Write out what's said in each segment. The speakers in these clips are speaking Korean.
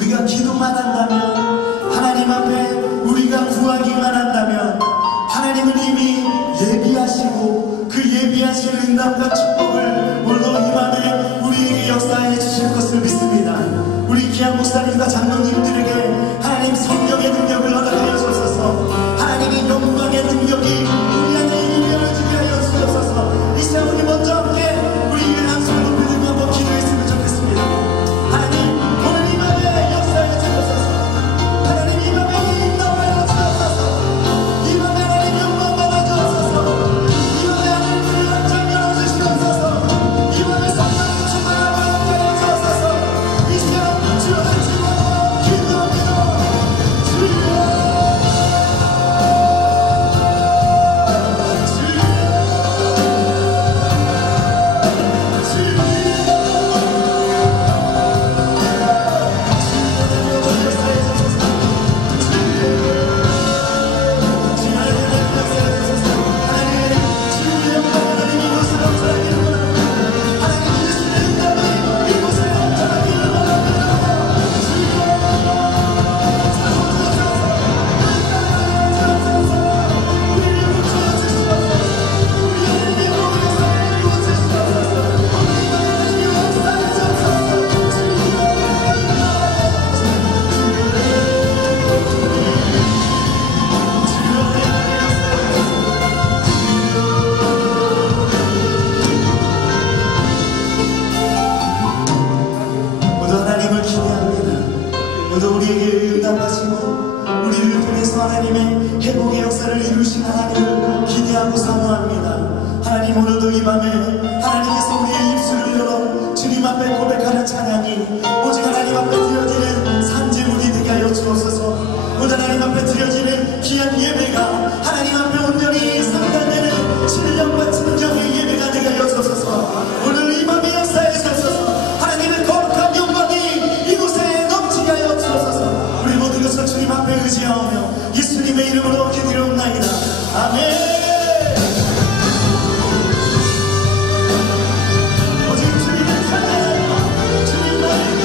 우리가 기도만 한다면, 하나님 앞에 우리가 구하기만 한다면 하나님은 이미 예비하시고 그 예비하신 응답과 축복을 오늘도 이 밤에 우리에게 역사해 주실 것을 믿습니다. 우리 귀한 목사님과 장로님들에게 하나님 성령의 능력을 허락하여 주옵소서. 하나님의 영광의 능력이 우리 안에 임하게 하여 주옵소서. 이 시간 우리 먼저 함께 우리 한 손을 높이 들고 한번 기도했으면 좋겠습니다. 하나님 오늘 이 밤에 역사해 주옵소서. 하나님 이 밤에 인도하여 주옵소서. 이 밤에 하나님 영광 받아 주옵소서. 이 밤에 하나님 우리 완전 열어주시옵소서. 이 밤에 성령을 충만하고 함께하여 주옵소서. 이 시간 주의 주님으로 기도합니다. 주여 오늘도 우리에게 응답하시고 우리를 통해서 하나님의 회복의 역사를 이루신 하나님을 기대하고 사모합니다. 하나님 오늘도 이 밤에 하나님께서 우리의 입술을 열어 주님 앞에 고백하는 찬양이 오직 하나님 앞에 드려지는 산제물이 되게 하여 주옵소서. 오늘 하나님 앞에 드려지는 귀한 예배가 하나님 앞에 온전히 상달되는 신령과 진정의 예배가 되게 하여 주옵소서. 오늘 이 밤에 역사에 주옵소서. 하나님의 거룩한 영광이 이곳에 넘치게 하여 주옵소서. 우리 모든 것을 주님 앞에 의지하오며 예수님의 이름으로 기도하옵나이다. 아멘. 오직 주님을 찬양하며 주님만을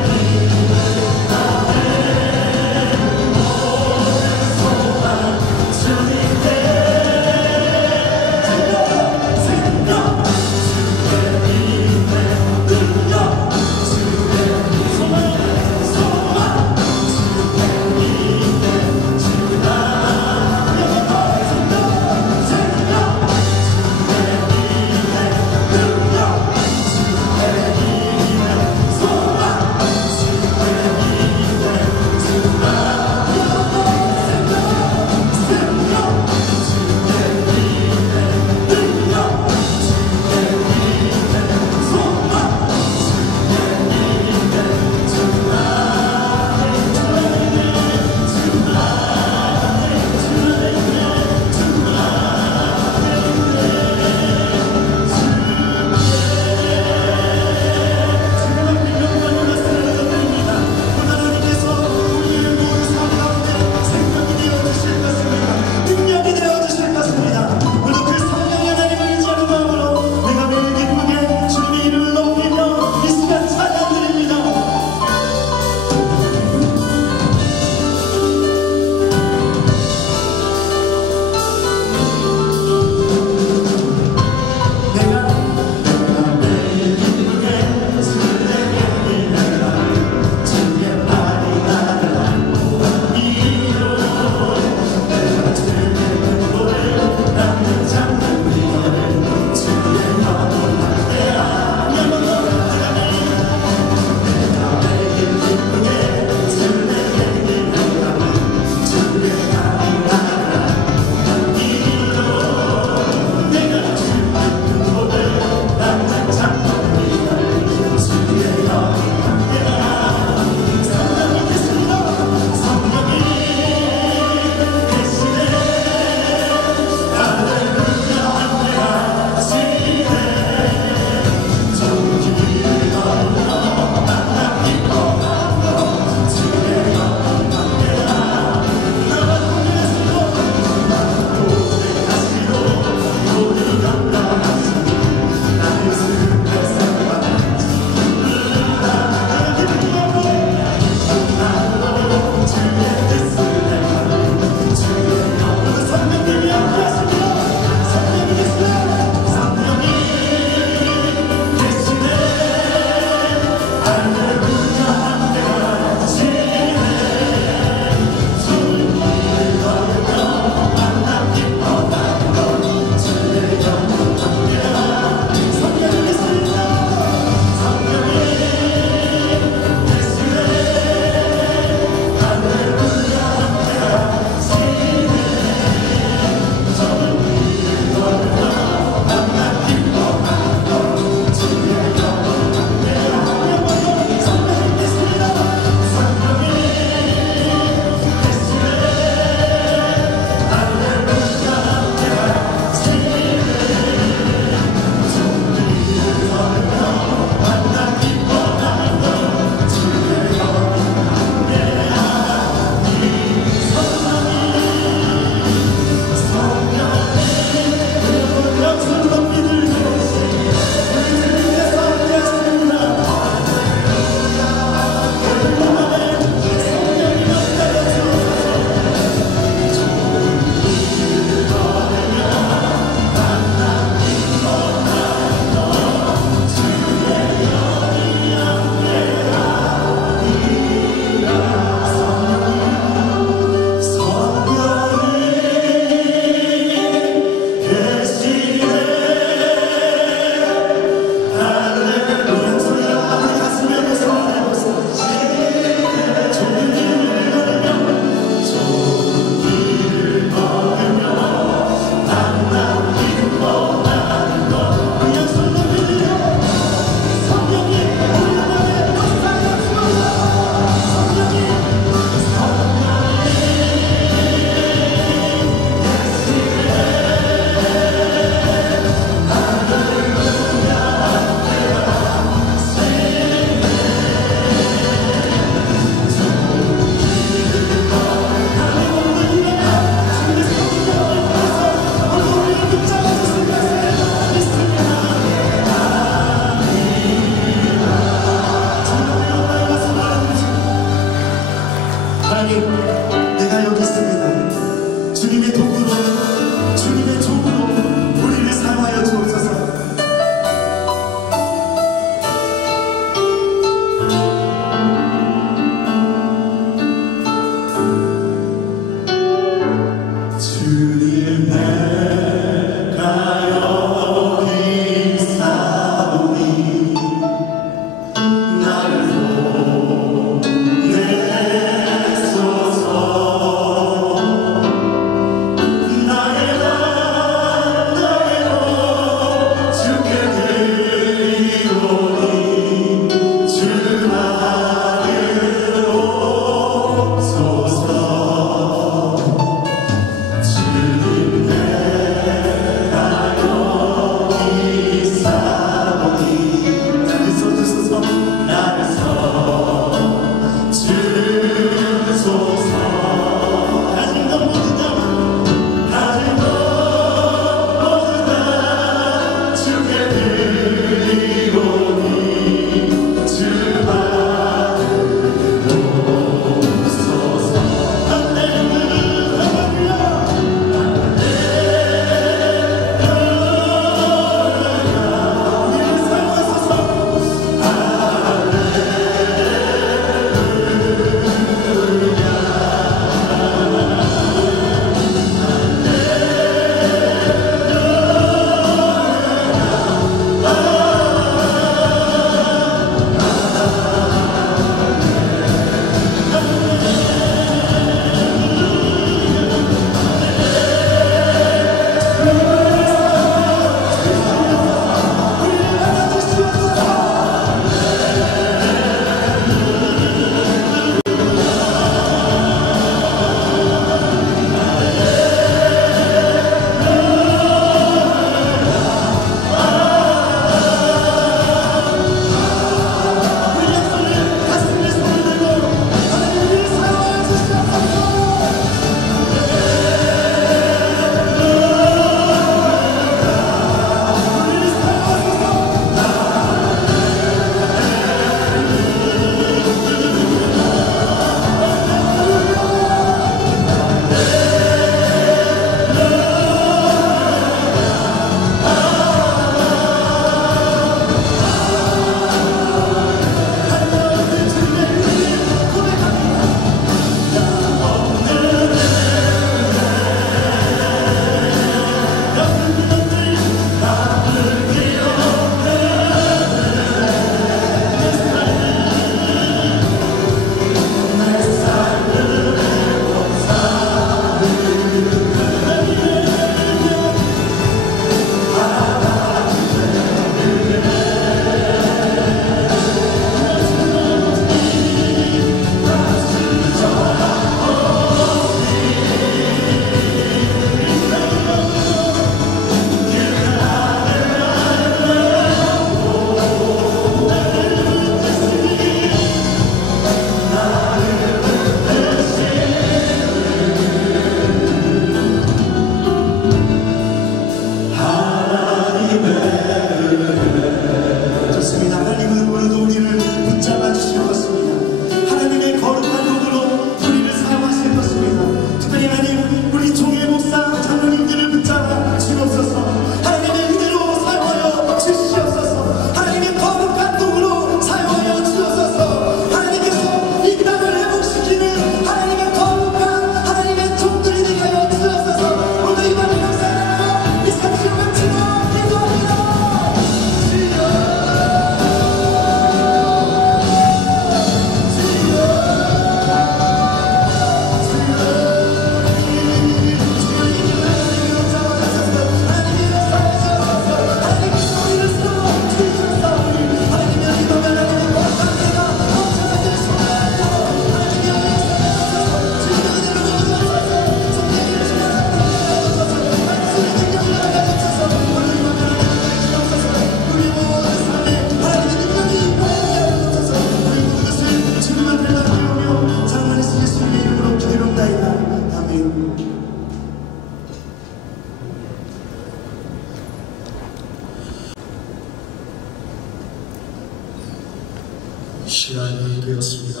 시간이 되었습니다.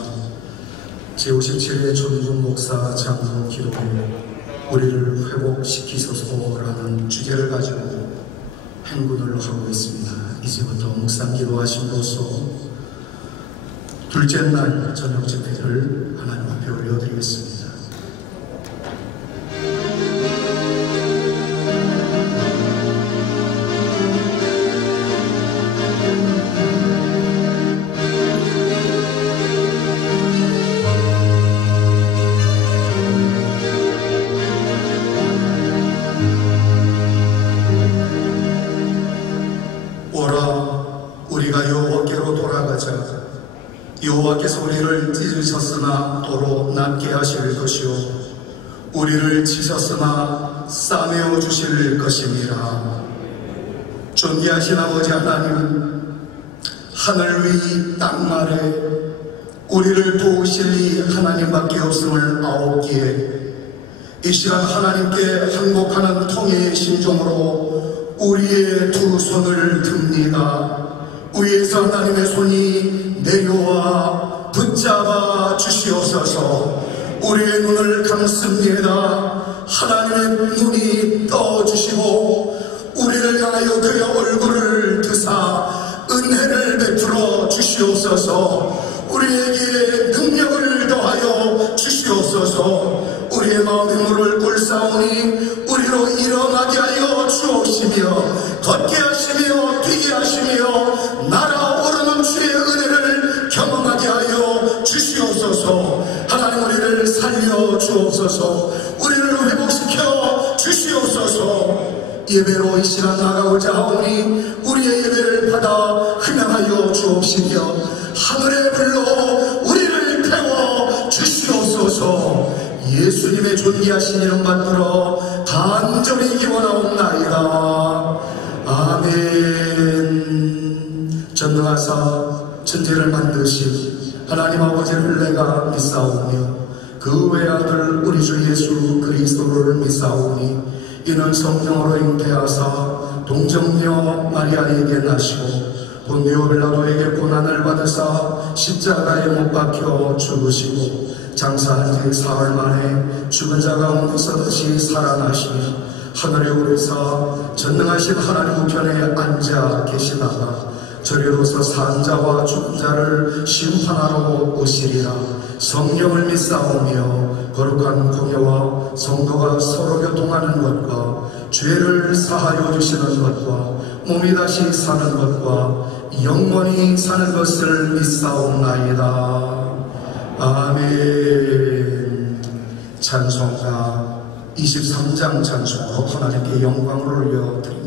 제57회 존중 목사 장로 기도회 우리를 회복시키소서라는 주제를 가지고 행군을 하고 있습니다. 이제부터 묵상 기도하심으로써 둘째 날 저녁 집회를 하나님 앞에 올려드리겠습니다. 우리가 여호와께로 돌아가자. 여호와께서 우리를 찢으셨으나 도로 낫게 하실 것이요 우리를 치셨으나 싸매어 주실 것이니라. 존귀하신 아버지 하나님, 하늘 위 땅 아래 우리를 도우실 이 하나님밖에 없음을 아옵기에 이 시간 하나님께 항복하는 통회의 심정으로 우리의 두 손을 듭니다. 위에서 하나님의 손이 내려와 붙잡아 주시옵소서. 우리의 눈을 감습니다. 하나님의 눈이 떠주시고 우리를 향하여 그의 얼굴을 드사 은혜를 베풀어 주시옵소서. 우리에게 능력을 더하여 주시옵소서. 우리의 마음의 물을 꿀사오니 우리로 일어나게 하여 주옵시며 걷게 하시며 뛰게 하시며 날아오르는 주의 은혜를 경험하게 하여 주시옵소서. 하나님, 우리를 살려 주옵소서. 우리를 회복시켜 주시옵소서. 예배로 이 시간 나가고자 하오니 우리의 예배를 받아 흥양하여 주옵시며 하늘의 불로 우리를 태워 주시옵소서. 예수님의 존귀하신 이름 받들어 간절히 기원하옵나이다. 아멘. 전능하사 천지를 만드신 하나님 아버지를 내가 믿사오며 그 외아들 우리 주 예수 그리스도를 믿사오니 이는 성령으로 잉태하사 동정녀 마리아에게 나시고 본디오 빌라도에게 고난을 받으사 십자가에 못 박혀 죽으시고 장사한 지 사흘 만에 죽은 자 가운데서 다시 살아나시며 하늘에 오르사 전능하신 하나님 우편에 앉아 계시다가 저리로서 산 자와 죽은 자를 심판하러 오시리라. 성령을 믿사오며 거룩한 공예와 성도가 서로 교통하는 것과 죄를 사하여 주시는 것과 몸이 다시 사는 것과 영원히 사는 것을 믿사옵나이다. 아멘. 찬송가 23장 찬송으로 하나님께 영광을 올려드립니다.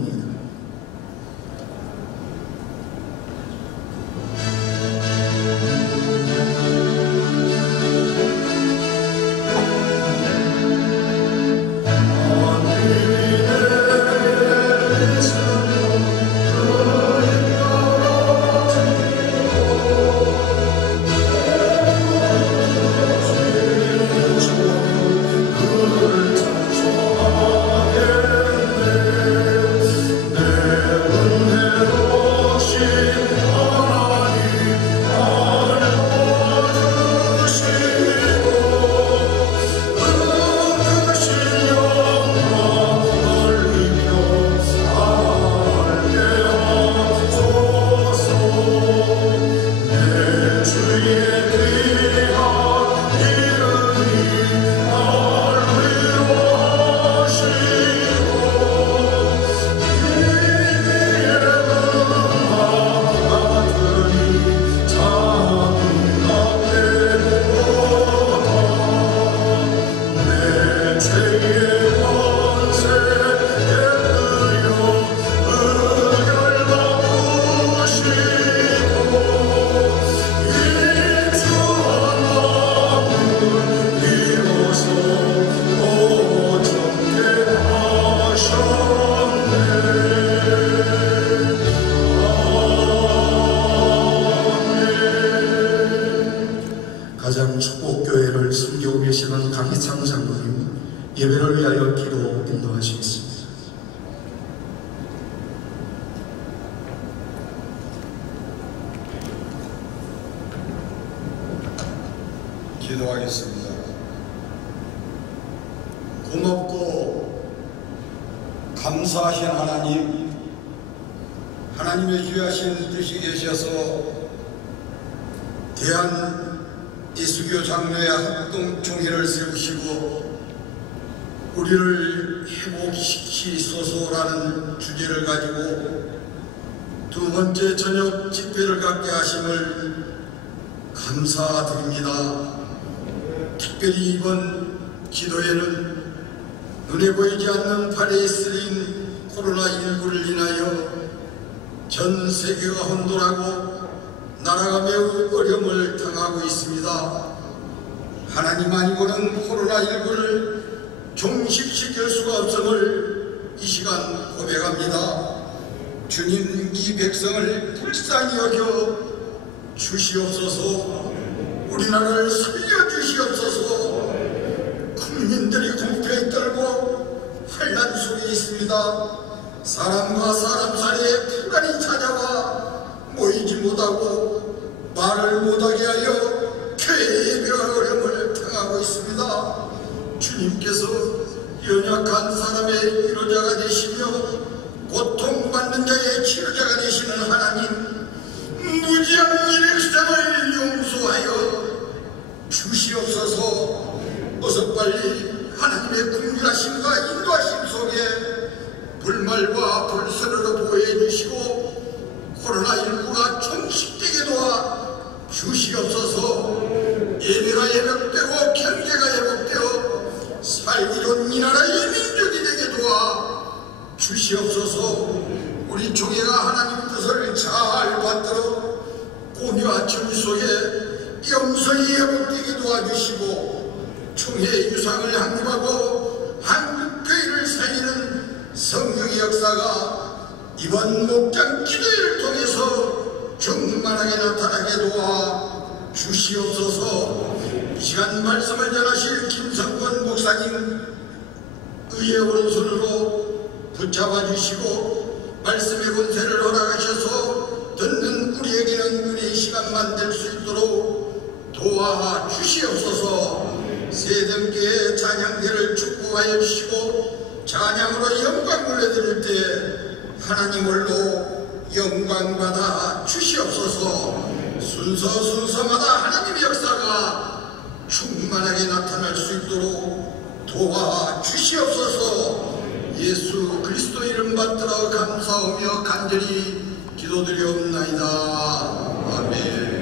기도하겠습니다. 고맙고 감사하신 하나님, 하나님의 귀하신 뜻이 계셔서 대한 예수교 장로회 합동총회를 세우시고 우리를 회복시키소서라는 주제를 가지고 두 번째 저녁 집회를 갖게 하심을 감사드립니다. 특별히 이번 기도회는 눈에 보이지 않는 팔에 쓰인 코로나19를 인하여 전 세계가 혼돈하고 나라가 매우 어려움을 당하고 있습니다. 하나님 아니고는 코로나19를 종식시킬 수가 없음을 이 시간 고백합니다. 주님, 이 백성을 불쌍히 여겨 주시옵소서. 우리나라를 살려주시옵소서. 국민들이 공포에 떨고 환난 속에 있습니다. 사람과 사람 사이에 불안이 찾아와 모이지 못하고 말을 못하게 하여 교회의 어려움을 당하고 있습니다. 주님께서 연약한 사람의 위로자가 되시며 고통받는 자의 치료자가 되시는 하나님, 무지한 이 백성을 용서하여 주시옵소서. 어서 빨리 하나님의 긍휼하심과 인도하심 속에 불말과 불선으로 보호해주시고 코로나19가 종식되게 도와 주시옵소서. 예배가 예복되고 경제가 예복되어 살기 좋은 이 나라의 민족이 되게 도와 주시옵소서. 우리 총회가 하나님 뜻을 잘 받들어 공의와 정의 속에 영성이 회복되게 도와주시고 총회의 유상을 확립하고 한국교회를 살리는 성령의 역사가 이번 목장 기도회를 통해서 충만하게 나타나게 도와 주시옵소서. 이 시간 말씀을 전하실 김성권 목사님 의의 오른손으로 붙잡아 주시고 말씀의 권세를 허락하셔서 듣는 우리에게는 은혜의 시간만 될 수 있도록 도와 주시옵소서. 세점교회 찬양대를 축복하여 주시고 찬양으로 영광 올려드릴 때 하나님 홀로 영광받아 주시옵소서. 순서마다 하나님의 역사가 충만하게 나타날 수 있도록 도와 주시옵소서. 예수 그리스도 이름 받들어 감사하며 간절히 기도드리옵나이다. 아멘.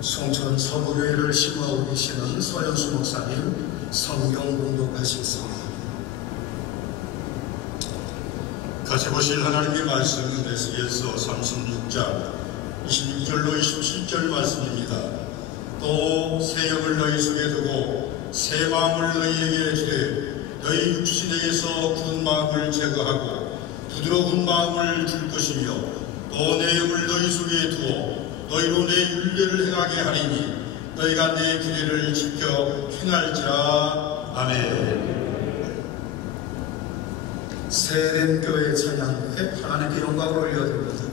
송천 서부교회를 심호하고 계시는 서현수 목사님 성경 공독하시겠습니다. 같이 보실 하나님의 말씀은 에스겔서 36장 26절로 27절 말씀입니다. 또 새 영을 너희 속에 두고 새 마음을 너희에게 주되 너희 육신에게서 굳은 마음을 제거하고 부드러운 마음을 줄 것이며 또 내 영을 너희 속에 두어 너희로 내 율례를 행하게 하리니 너희가 내 규례를 지켜 행할지라. 아멘. 세렘 교회 찬양에 하나님께 영광을 올려드립니다. 주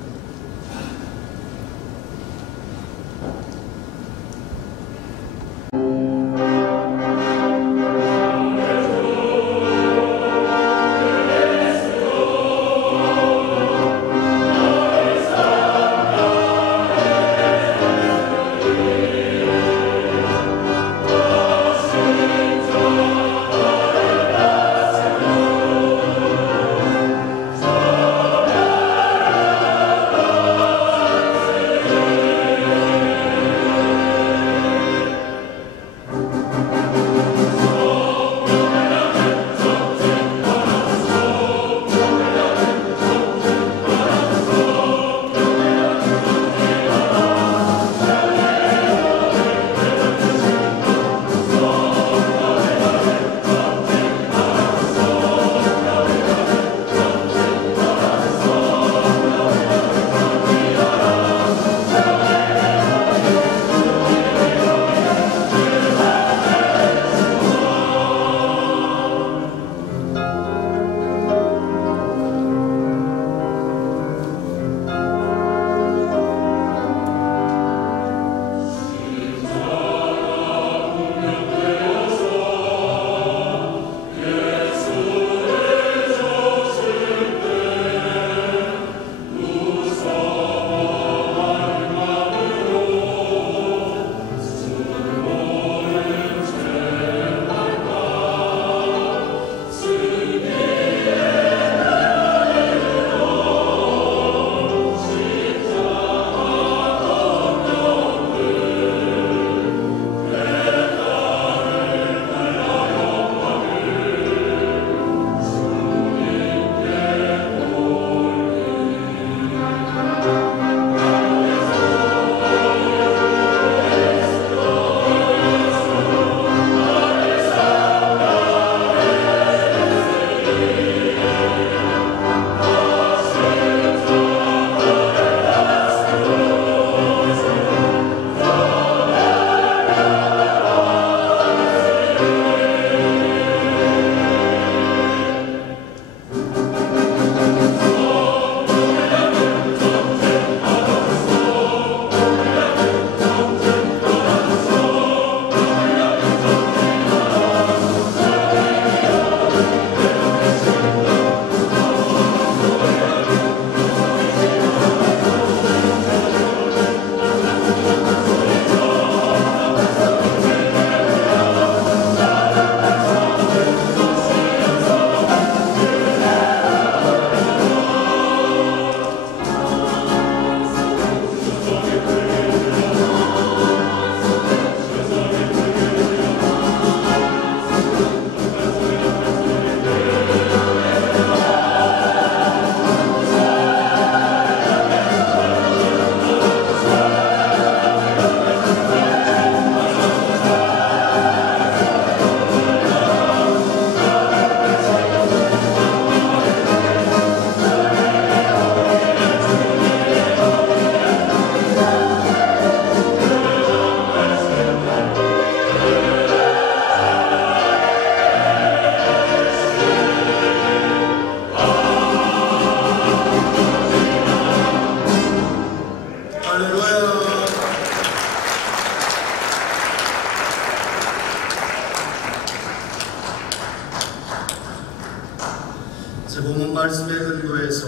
말씀에 근거해서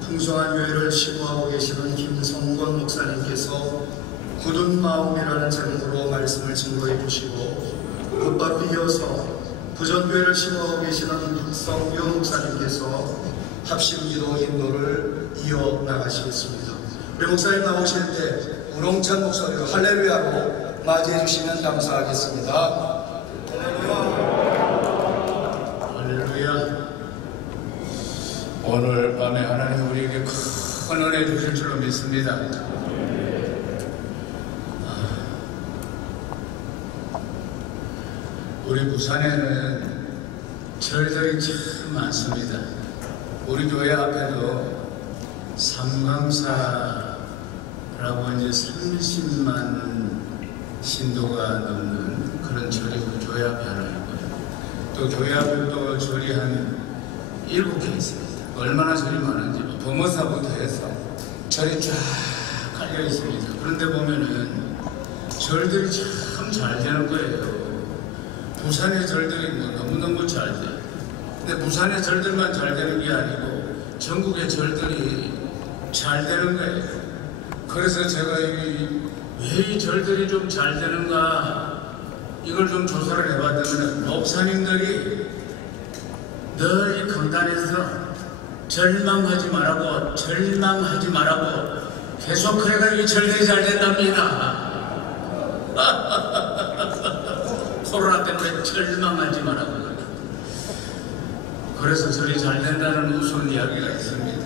풍성한 교회를 시구하고 계시는 김성권 목사님께서 굳은 마음이라는 제목으로 말씀을 증거해 주시고, 곧바로 이어서 부전교회를 시구하고 계시는 박성규 목사님께서 합심기도 인도를 이어나가시겠습니다. 우리 목사님 나오실 때 우렁찬 목소리로 할렐루야로 맞이해 주시면 감사하겠습니다. 할렐루야. 오늘 밤에 하나님 우리에게 큰 은혜 주실 줄로 믿습니다. 우리 부산에는 절들이 참 많습니다. 우리 교회 앞에도 삼강사라고 이제 30만 신도가 넘는 그런 절이 우리 교회 앞에 하나 있고요. 또 교회 앞에 또 절이 한 7개 있습니다. 얼마나 절이 많은지 범어사부터 해서 절이 쫙 깔려 있습니다. 그런데 보면은 절들이 참 잘 되는 거예요. 부산의 절들이 너무너무 잘 돼요. 근데 부산의 절들만 잘 되는 게 아니고 전국의 절들이 잘 되는 거예요. 그래서 제가 왜 이 절들이 좀 잘 되는가 이걸 좀 조사를 해봤더니 목사님들이 늘 이 강단에서 절망하지 말라고 계속 그래가 이 절들이 잘 된답니다. 코로나 때문에 절망하지 말라고. 그래서 절이 잘 된다는 우스운 이야기가 있습니다.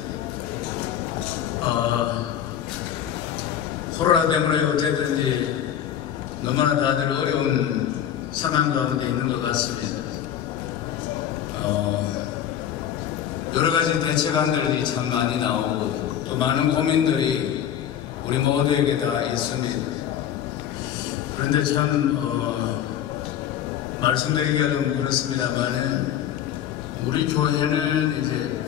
코로나 때문에 어쨌든지 너무나 다들 어려운 상황 가운데 있는 것 같습니다. 여러 가지 대책안들이 참 많이 나오고 또 많은 고민들이 우리 모두에게 다 있습니다. 그런데 참 말씀드리기가 좀 그렇습니다만 우리 교회는 이제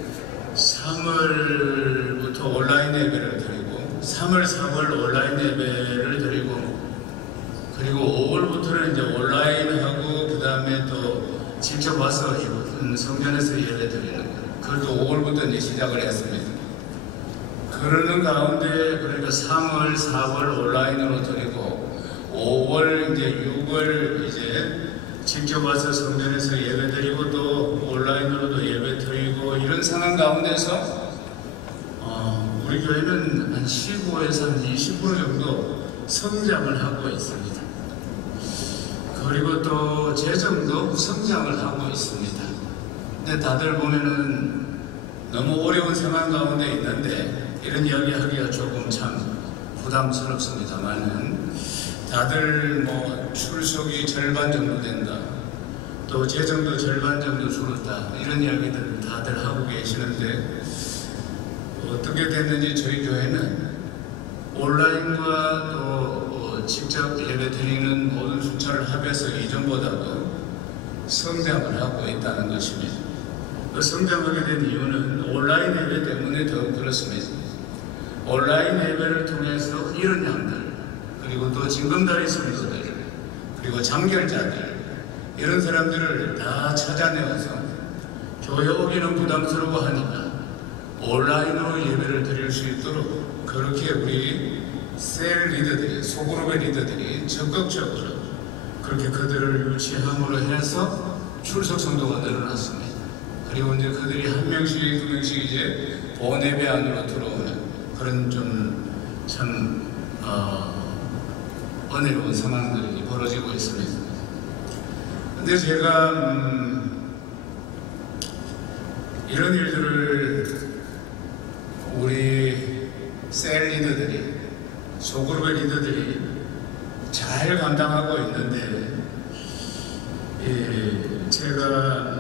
3월부터 온라인 예배를 드리고 3월, 4월 온라인 예배를 드리고 그리고 5월부터는 이제 온라인하고 그 다음에 또 직접 와서 성전에서 예배 드리는 거예요. 그걸 또 5월부터 이제 시작을 했습니다. 그러는 가운데 그러니까 3월, 4월 온라인으로 드리고 5월 이제 6월 이제 직접 와서 성전에서 예배드리고 또 온라인으로도 예배드리고 이런 상황 가운데서 우리 교회는 한 15에서 한 20% 정도 성장을 하고 있습니다. 그리고 또 재정도 성장을 하고 있습니다. 근데 다들 보면은 너무 어려운 상황 가운데 있는데 이런 이야기 하기가 조금 참 부담스럽습니다만은 다들 뭐 출석이 절반 정도 된다. 또 재정도 절반 정도 줄었다. 이런 이야기들 다들 하고 계시는데 어떻게 됐는지 저희 교회는 온라인과 또 직접 예배 드리는 모든 숫자를 합해서 이전보다도 성장을 하고 있다는 것입니다. 그 성장하게 된 이유는 온라인 예배 때문에 더욱 그렇습니다. 온라인 예배를 통해서 이런 양들 그리고 또 징검다리 성도들 그리고 장결자들 이런 사람들을 다 찾아내어서 교회 오기는 부담스러워하니까 온라인으로 예배를 드릴 수 있도록 그렇게 우리 셀 리더들이 소그룹의 리더들이 적극적으로 그렇게 그들을 유치함으로 해서 출석 성도가 늘어났습니다. 그리고 이제 그들이 한 명씩 두 명씩 이제 본예배 안으로 들어오는 그런 좀 참 은혜로운 상황들이 벌어지고 있습니다. 근데 제가 이런 일들을 우리 셀 리더들이 소그룹의 리더들이 잘 감당하고 있는데 제가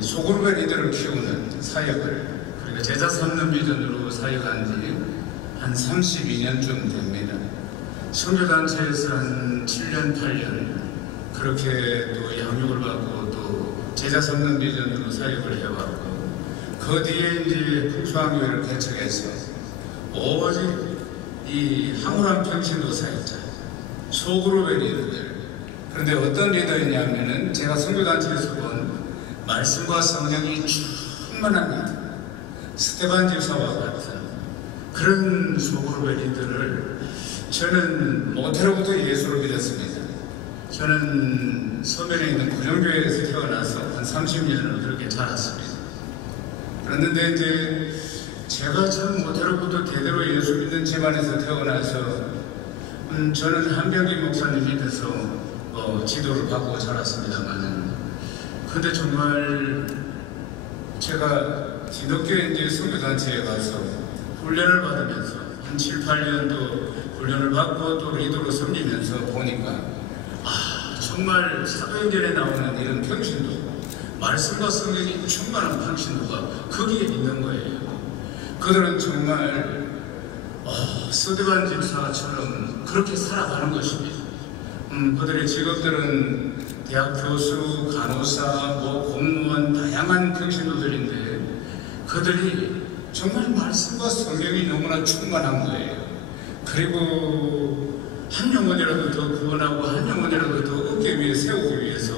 소그룹의 리더를 키우는 사역을 그러니까 제자 삼는 비전으로 사역한 지 한 32년쯤 됩니다. 선교단체에서 한 7년, 8년 그렇게 또 양육을 받고 또 제자 삼는 비전으로 사역을 해왔고 그 뒤에 이제 풍수한 교회를 개척해서 오직 이 황홀한 평신도 사역자 소그룹의 리더들 그런데 어떤 리더이냐면은 제가 선교단체에서 본 말씀과 성령이 충만합니다. 스테반 집사와 같은 그런 소그룹의 리더를 저는 모태로부터 예수를 믿었습니다. 저는 서면에 있는 구정교회에서 태어나서 한 30년을 그렇게 자랐습니다. 그랬는데 이제 제가 참 모태로부터 대대로 예수 믿는 집안에서 태어나서 저는 한병기 목사님 밑에서 지도를 받고 자랐습니다만, 근데 정말 제가 기독교의 이제 선교단체에 가서 훈련을 받으면서 한 7, 8년도 훈련을 받고 또 리더로 섬기면서 보니까 정말 사도행전에 나오는 이런 평신도, 말씀과 성경이 충만한 평신도가 거기에 있는 거예요. 그들은 정말 스데반 집사처럼 그렇게 살아가는 것입니다. 그들의 직업들은 대학 교수, 간호사, 공무원, 다양한 평신도들인데 그들이 정말 말씀과 성경이 너무나 충만한 거예요. 그리고 한 영혼이라도 더 구원하고 한 영혼이라도 더 얻기 위해 세우기 위해서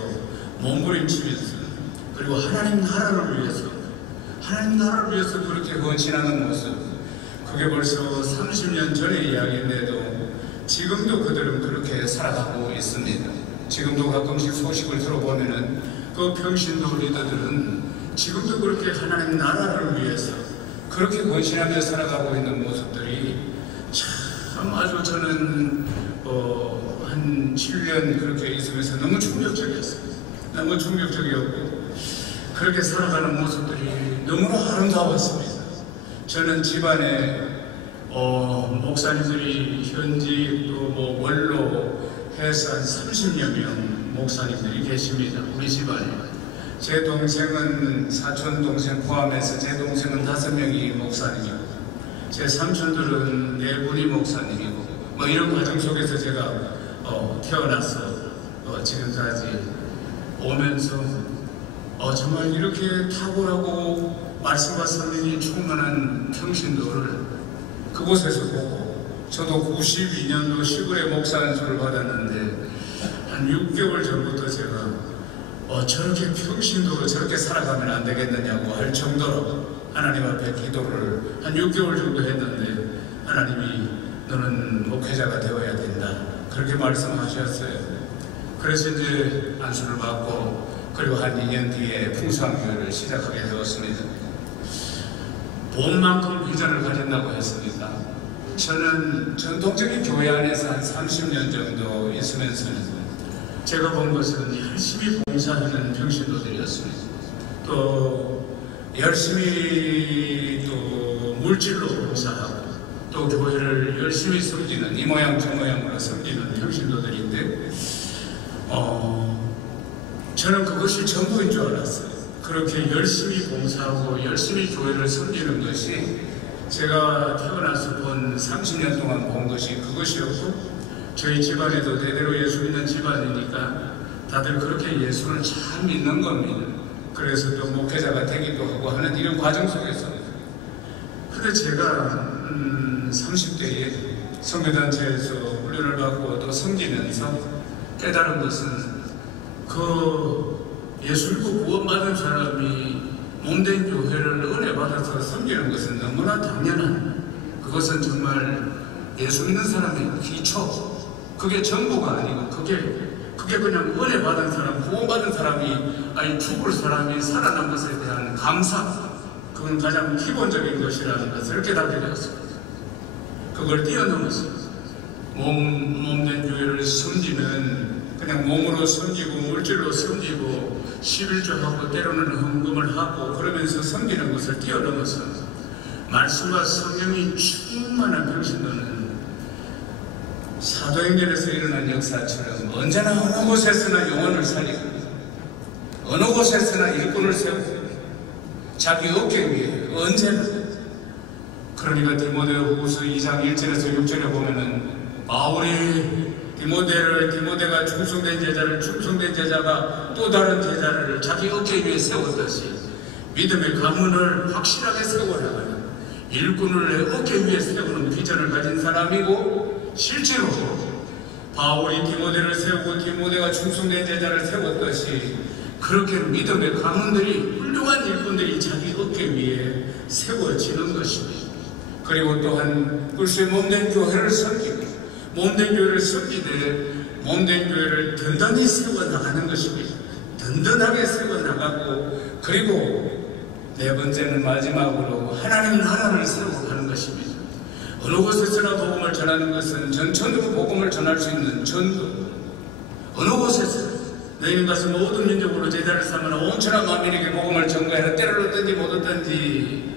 몸부림치면서, 그리고 하나님 나라를 위해서 그렇게 헌신하는 모습, 그게 벌써 30년 전의 이야기인데도 지금도 그들은 그렇게 살아가고 있습니다. 지금도 가끔씩 소식을 들어보면은 그 평신도 리더들은 지금도 그렇게 하나님 나라를 위해서 그렇게 헌신하며 살아가고 있는 모습들이 참 아주 저는 한 7년 그렇게 있으면서 너무 충격적이었어요. 너무 충격적이었고 그렇게 살아가는 모습들이 너무나 아름다웠습니다. 저는 집안에 목사님들이 현직 또 원로 해서 한 30여 명 목사님들이 계십니다. 우리 집안에. 제 동생은, 사촌 동생 포함해서 제 동생은 5명이 목사님이고, 제 삼촌들은 4분이 목사님이고, 이런 과정 속에서 제가 태어나서 지금까지 오면서 정말 이렇게 탁월하고 말씀과 성령이 충만한 평신도를 그곳에서 보고, 저도 92년도 시골에 목사 안수를 받았는데 한 6개월 전부터 제가 저렇게 평신도로 저렇게 살아가면 안 되겠느냐고 할 정도로 하나님 앞에 기도를 한 6개월 정도 했는데, 하나님이 너는 목회자가 되어야 된다 그렇게 말씀하셨어요. 그래서 이제 안수를 받고, 그리고 한 2년 뒤에 풍성교회를 시작하게 되었습니다. 돈만큼 비전을 가진다고 했습니다. 저는 전통적인 교회 안에서 한 30년 정도 있으면서 제가 본 것은 열심히 봉사하는 평신도들이었습니다. 또 열심히 또 물질로 봉사하고 또 교회를 열심히 섬기는, 이 모양 저 모양으로 섬기는 평신도들인데 저는 그것이 전부인 줄 알았어요. 그렇게 열심히 봉사하고 열심히 교회를 섬기는 것이 제가 태어나서 본 30년 동안 본 것이 그것이었고, 저희 집안에도 대대로 예수 믿는 집안이니까 다들 그렇게 예수를 잘 믿는 겁니다. 그래서 또 목회자가 되기도 하고 하는 이런 과정 속에서, 근데 제가 30대에 선교단체에서 훈련을 받고 또 섬기면서 깨달은 것은, 예수 믿고 구원받은 사람이 몸된 교회를 은혜 받아서 섬기는 것은 너무나 당연한, 그것은 정말 예수 믿는 사람의 기초, 그게 전부가 아니고 그게 그냥 은혜 받은 사람, 구원받은 사람이, 죽을 사람이 살아난 것에 대한 감사, 그건 가장 기본적인 것이라는 것을 깨닫게 되었습니다. 그걸 뛰어넘어서 몸된 교회를 섬기면 그냥 몸으로 섬기고 물질로 섬기고 11조하고 때로는 헌금을 하고 그러면서 섬기는 것을 뛰어넘어서 말씀과 성령이 충만한 평신도는 사도행전에서 일어난 역사처럼 언제나 어느 곳에서나 영혼을 살리고 어느 곳에서나 일꾼을 세우고 자기 어깨 위에 언제나. 그러니까 디모데후서 2장 1절에서 6절에 보면은 바울이 디모데가 충성된 제자가 또 다른 제자를 자기 어깨 위에 세웠듯이 믿음의 가문을 확실하게 세워나가는 일꾼을 내 어깨 위에 세우는 비전을 가진 사람이고, 실제로 바울이 디모데를 세우고 디모데가 충성된 제자를 세웠듯이 그렇게 믿음의 가문들이, 훌륭한 일꾼들이 자기 어깨 위에 세워지는 것입니다. 그리고 또한 그리스도의 몸된 교회를 섬기고, 몸된 교회를 섬기되 몸된 교회를 든든히 세워나가는 것입니다. 든든하게 세워나가고, 그리고 네 번째는 마지막으로 하나님 나라를 세워가는 것입니다. 어느 곳에서나 복음을 전하는 것은 전천으로 복음을 전할 수 있는 전도. 어느 곳에서 너희는 가서 모든 민족으로 제자를 삼으라 온 천하 만민에게 복음을 전가하라. 때를 얻든지 못 얻든지,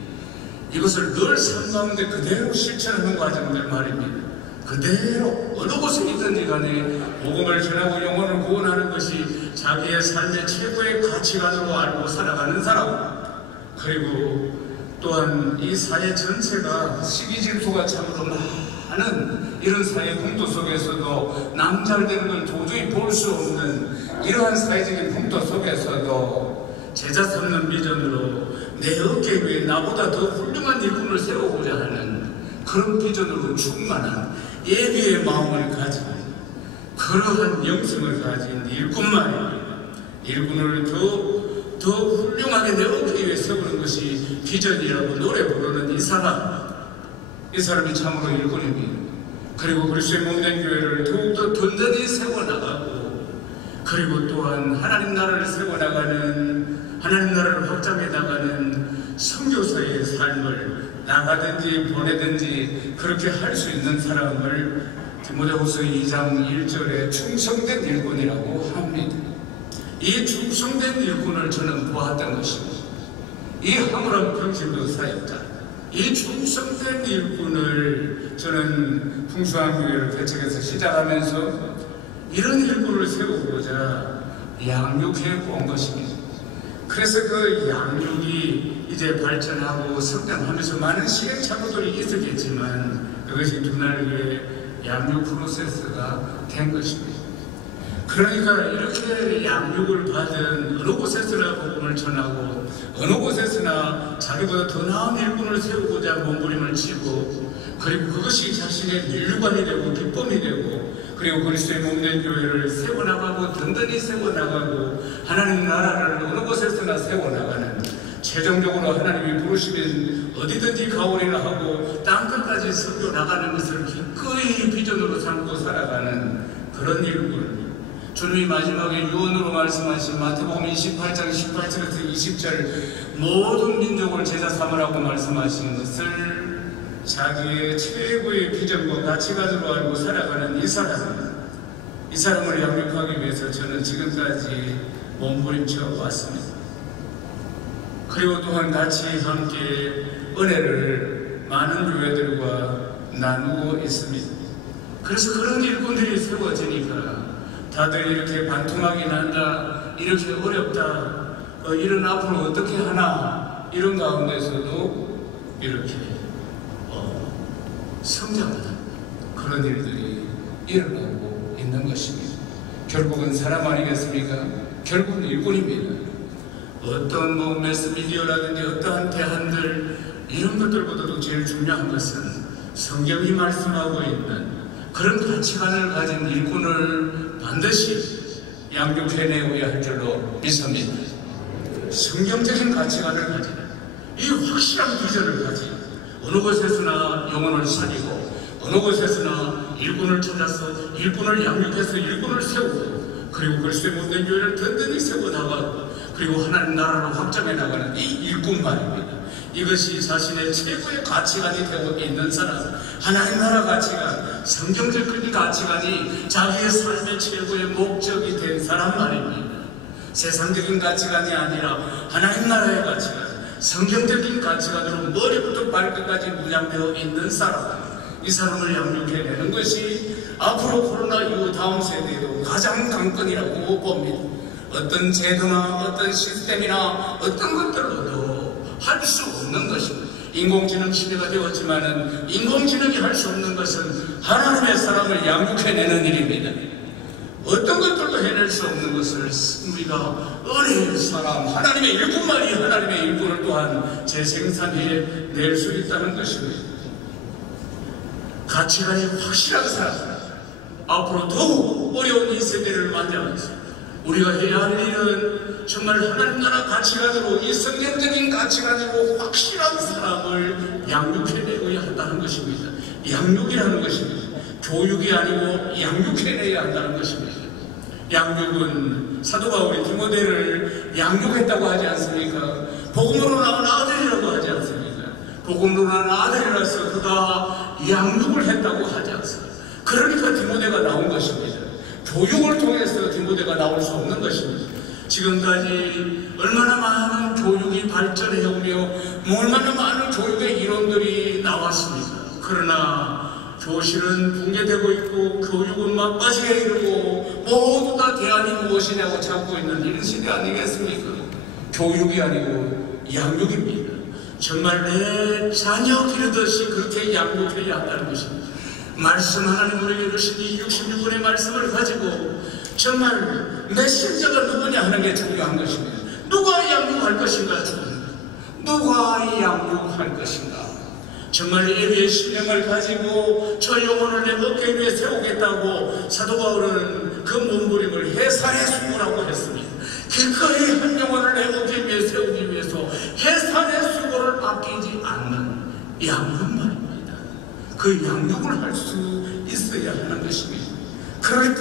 이것을 늘 삶 가운데 그대로 실천하는 과정들 말입니다. 그대로 어느 곳에 있든지 간에 복음을 전하고 영혼을 구원하는 것이 자기의 삶의 최고의 가치관으로 알고 살아가는 사람. 그리고 또한 이 사회 전체가 시기질투가 참으로 많은 이런 사회 풍토 속에서도 남잘되는 걸 도저히 볼 수 없는 이러한 사회적인 풍토 속에서도 제자 삼는 비전으로 내 어깨 위에 나보다 더 훌륭한 일꾼을 세우고자 하는 그런 비전으로 충만한 예비의 마음을 가진 그러한 영성을 가진 일꾼 말입니다. 일꾼을 더 훌륭하게 내 어깨 위에 세우는 것이 비전이라고 노래 부르는 이 사람이 참으로 일꾼입니다. 그리고 그리스도의 몸된 교회를 더욱더 든든히 세워나가고, 그리고 또한 하나님 나라를 세워나가는, 하나님 나라를 확장해 나가는 선교사의 삶을 나가든지 보내든지 그렇게 할 수 있는 사람을 디모데후서 2장 1절에 충성된 일꾼이라고 합니다. 이 충성된 일꾼을 저는 보았던 것입니다. 이 황홀한 평신도 사역자, 이 충성된 일꾼을 저는 풍수한 교회를 개척해서 시작하면서 이런 일꾼을 세우고자 양육해 본 것입니다. 그래서 그 양육이 이제 발전하고 성장하면서 많은 시행착오들이 있었겠지만 그것이 두날의 양육 프로세스가 된 것입니다. 그러니까 이렇게 양육을 받은 어느 곳에서나 복음을 전하고 어느 곳에서나 자기보다 더 나은 일꾼을 세우고자 몸부림을 치고, 그리고 그것이 자신의 일관이 되고 기쁨이 되고, 그리고 그리스도의 몸된 교회를 세워나가고 든든히 세워나가고 하나님 나라를 어느 곳에서나 세워나가는, 최종적으로 하나님이 부르시면 어디든지 가오리나 하고 땅끝까지 섬겨 나가는 것을 기꺼이 비전으로 삼고 살아가는 그런 일꾼. 주님이 마지막에 유언으로 말씀하신 마태복음 28장 18절에서 20절 모든 민족을 제자 삼으라고 말씀하신 것을 자기의 최고의 비전과 가치관으로 알고 살아가는 이 사람을 양육하기 위해서 저는 지금까지 몸부림쳐 왔습니다. 그리고 또한 같이 함께 은혜를 많은 교회들과 나누고 있습니다. 그래서 그런 일꾼들이 세워지니까 다들 이렇게 반통하게 난다, 이렇게 어렵다, 이런 앞으로 어떻게 하나, 이런 가운데서도 이렇게 성장하는 그런 일들이 일어나고 있는 것입니다. 결국은 사람 아니겠습니까? 결국은 일꾼입니다. 어떤 매스미디어라든지 어떠한 대안들, 이런 것들보다도 제일 중요한 것은 성경이 말씀하고 있는 그런 가치관을 가진 일꾼을 반드시 양육해내어야 할 줄로 믿습니다. 성경적인 가치관을 가진, 이 확실한 비전을 가진, 어느 곳에서나 영혼을 살리고 어느 곳에서나 일꾼을 찾아서 일꾼을 양육해서 일꾼을 세우고, 그리고 그리스도의 몸된 교회를 든든히 세워나가고, 그리고 하나님 나라를 확장해 나가는 이 일꾼 말입니다. 이것이 자신의 최고의 가치관이 되고 있는 사람, 하나님 나라 가치관, 성경적 가치관이 자기의 삶의 최고의 목적이 된 사람 말입니다. 세상적인 가치관이 아니라 하나님 나라의 가치관, 성경적인 가치관으로 머리부터 발끝까지 무장되어 있는 사람, 이 사람을 양육해내는 것이 앞으로 코로나 이후 다음 세대에도 가장 관건이라고 봅니다. 어떤 제도나 어떤 시스템이나 어떤 것들로도 할 수 없는 것입니다. 인공지능 시대가 되었지만은 인공지능이 할 수 없는 것은 하나님의 사람을 양육해내는 일입니다. 어떤 것들도 해낼 수 없는 것을 우리가 은혜의 사람, 하나님의 일꾼만이 하나님의 일꾼을 또한 재생산해 낼 수 있다는 것입니다. 가치관이 확실한 사람, 앞으로 더욱 어려운 이 세대를 맞이하면서 우리가 해야 할 일은 정말 하나님 나라 가치관으로, 이 성경적인 가치관으로 확실한 사람을 양육해내야 한다는 것입니다. 양육이라는 것입니다. 교육이 아니고 양육해내야 한다는 것입니다. 양육은 사도 바울이 디모데를 양육했다고 하지 않습니까? 복음으로 나온 아들이라고 하지 않습니까? 복음으로 나온 아들이라서 그가 양육을 했다고 하지 않습니까? 그러니까 디모데가 나온 것입니다. 교육을 통해서 디모데가 나올 수 없는 것입니다. 지금까지 얼마나 많은 교육이 발전해오며 얼마나 많은 교육의 이론들이 나왔습니까? 그러나 교실은 붕괴되고 있고 교육은 막빠지게 이르고 모두 다 대안이 무엇이냐고 찾고 있는 이런 시대 아니겠습니까? 교육이 아니고 양육입니다. 정말 내 자녀 기르듯이 그렇게 양육해야 한다는 것입니다. 말씀 하나님 우리에게 주신 이 66권의 말씀을 가지고 정말 내 심자가 누구냐 하는 게 중요한 것입니다. 누가 양육할 것인가 중요합니다. 누가 양육할 것인가. 정말 예비의 신령을 가지고 저 영혼을 내 어깨 위에 세우겠다고 사도 바울은 그 몸부림을 해산의 수고라고 했습니다. 기꺼이 한 영혼을 내 어깨 위에 세우기 위해서 해산의 수고를 아끼지 않는 양육 말입니다. 그 양육을 할 수 있어야 하는 것입니다. 그럴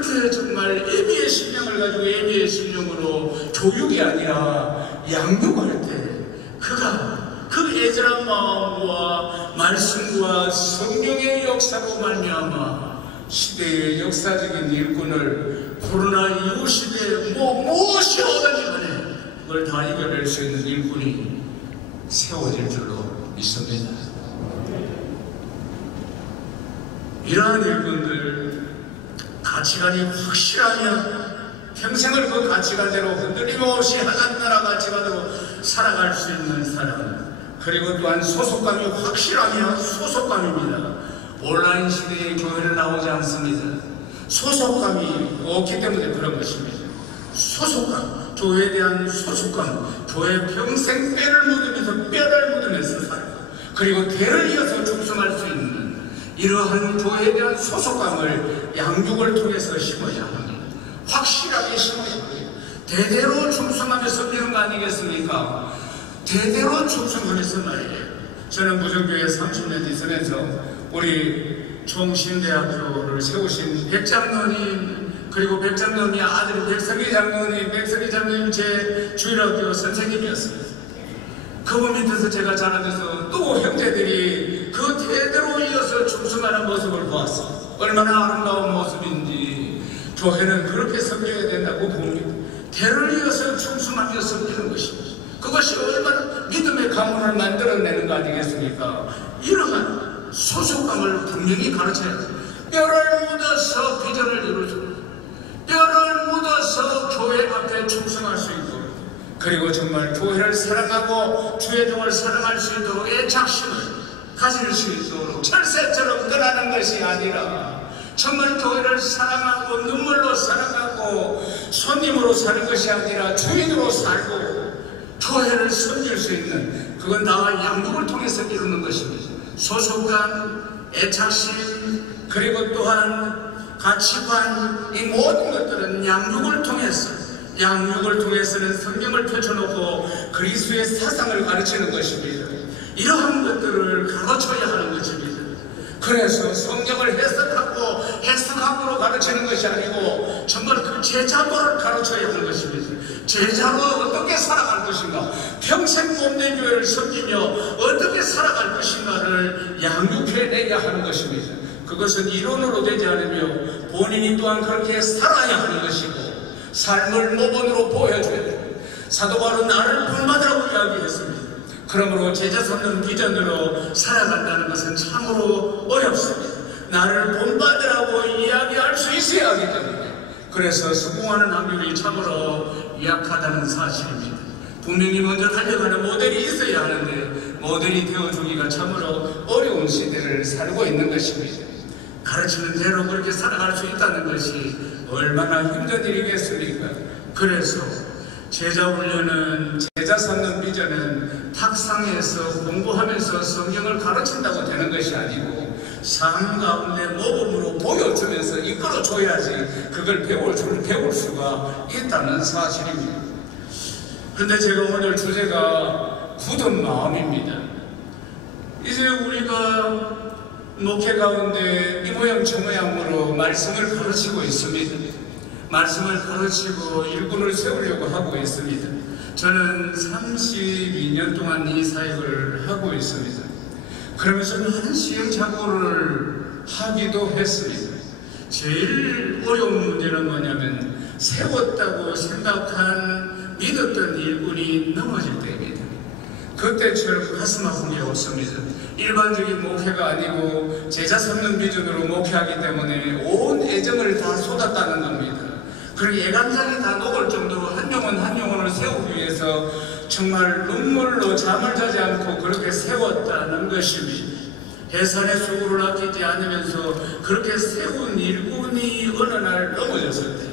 때 정말 예비의 신령을 가지고 예비의 신령으로 교육이 아니라 양육할 때 그가 그 애절한 마음과 말씀과 성경의 역사로 말미암아 시대의 역사적인 일꾼을 코로나 이후 시대에 무엇이 오든지 간에 그걸 다 이겨낼 수 있는 일꾼이 세워질 줄로 믿습니다. 이러한 일꾼들 가치관이 확실하면 평생을 그 가치관대로 흔들림 없이 하나님 나라 가치관으로 살아갈 수 있는 사람, 그리고 또한 소속감이 확실하면 소속감입니다. 온라인 시대에 교회를 나오지 않습니다. 소속감이 없기 때문에 그런 것입니다. 소속감, 교회에 대한 소속감, 교회 평생 뼈를 묻으면서 살고 그리고 대를 이어서 중성할 수 있는 이러한 교회에 대한 소속감을 양육을 통해서 심어야 합니다. 확실하게 심어야 합니다. 대대로 충성하며 섬기는 거 아니겠습니까? 대대로 충성하면서 말이에요. 저는 무정교회 30년 이전에서 우리 총신대학교를 세우신 백장로님, 그리고 백장로님의 아들 백석희 장로님 제 주일학교 선생님이었습니다. 그분 밑에서 제가 자라면서 또 형제들이 그 대대로 이어서 충성하는 모습을 보았습니다. 얼마나 아름다운 모습인지 교회는 그렇게 섬겨야 된다고 봅니다. 대를 이어서 충성하며 섬기는 것입니다. 그것이 얼마나 믿음의 가문을 만들어내는 거 아니겠습니까? 이러한 소속감을 분명히 가르쳐야 합니다. 뼈를 묻어서 비전을 이루어줍니다. 뼈를 묻어서 교회 앞에 충성할 수 있도록, 그리고 정말 교회를 사랑하고 주의 종을 사랑할 수 있도록 애착심을 가질 수 있도록 철새처럼 떠나는 것이 아니라 정말 교회를 사랑하고 눈물로 사랑하고 손님으로 사는 것이 아니라 주인으로 살고 교회를 섬길 수 있는, 그건 다 양육을 통해서 이루는 것입니다. 소속감, 애착심, 그리고 또한 가치관, 이 모든 것들은 양육을 통해서는 성경을 펼쳐놓고 그리스도의 사상을 가르치는 것입니다. 이러한 것들을 가르쳐야 하는 것입니다. 그래서 성경을 해석학으로 가르치는 것이 아니고 정말 그 제자도를 가르쳐야 하는 것입니다. 제자로 어떻게 살아갈 것인가, 평생 몸된 교회를 섬기며 어떻게 살아갈 것인가를 양육해내야 하는 것입니다. 그것은 이론으로 되지 않으며 본인이 또한 그렇게 살아야 하는 것이고 삶을 모범으로 보여줘야 됩니다. 사도 바울은 나를 본받으라고 이야기했습니다. 그러므로 제자 삼는 비전으로 살아간다는 것은 참으로 어렵습니다. 나를 본받으라고 이야기할 수 있어야 하기 때문에, 그래서 성공하는 확률이 참으로 약하다는 사실입니다. 분명히 먼저 달려가는 모델이 있어야 하는데 모델이 되어주기가 참으로 어려운 시대를 살고 있는 것입니다. 가르치는 대로 그렇게 살아갈 수 있다는 것이 얼마나 힘든 일이겠습니까? 그래서 제자 훈련은, 제자 삼는 비전은 탁상에서 공부하면서 성경을 가르친다고 되는 것이 아니고 삶 가운데 모범으로 보여주면서 이끌어줘야지 그걸 배울 수가 있다는 사실입니다. 그런데 제가 오늘 주제가 굳은 마음입니다. 이제 우리가 목회 가운데 이 모양 저 모양으로 말씀을 가르치고 있습니다. 말씀을 가르치고 일꾼을 세우려고 하고 있습니다. 저는 32년 동안 이 사역을 하고 있습니다. 그러면서 많은 시행착오를 하기도 했습니다. 제일 어려운 문제는 뭐냐면 세웠다고 생각한 믿었던 일꾼이 넘어질 때입니다. 그때처럼 가슴 아픈 게 없습니다. 일반적인 목회가 아니고 제자 삼는 비전으로 목회하기 때문에 온 애정을 다 쏟았다는 겁니다. 그리고 애간장이 다 녹을 정도로 한 영혼 한 영혼을 세우기 위해서 정말 눈물로 잠을 자지 않고 그렇게 세웠다는 것입니다. 해산의 수고를 아끼지 않으면서 그렇게 세운 일꾼이 어느 날 넘어졌을 때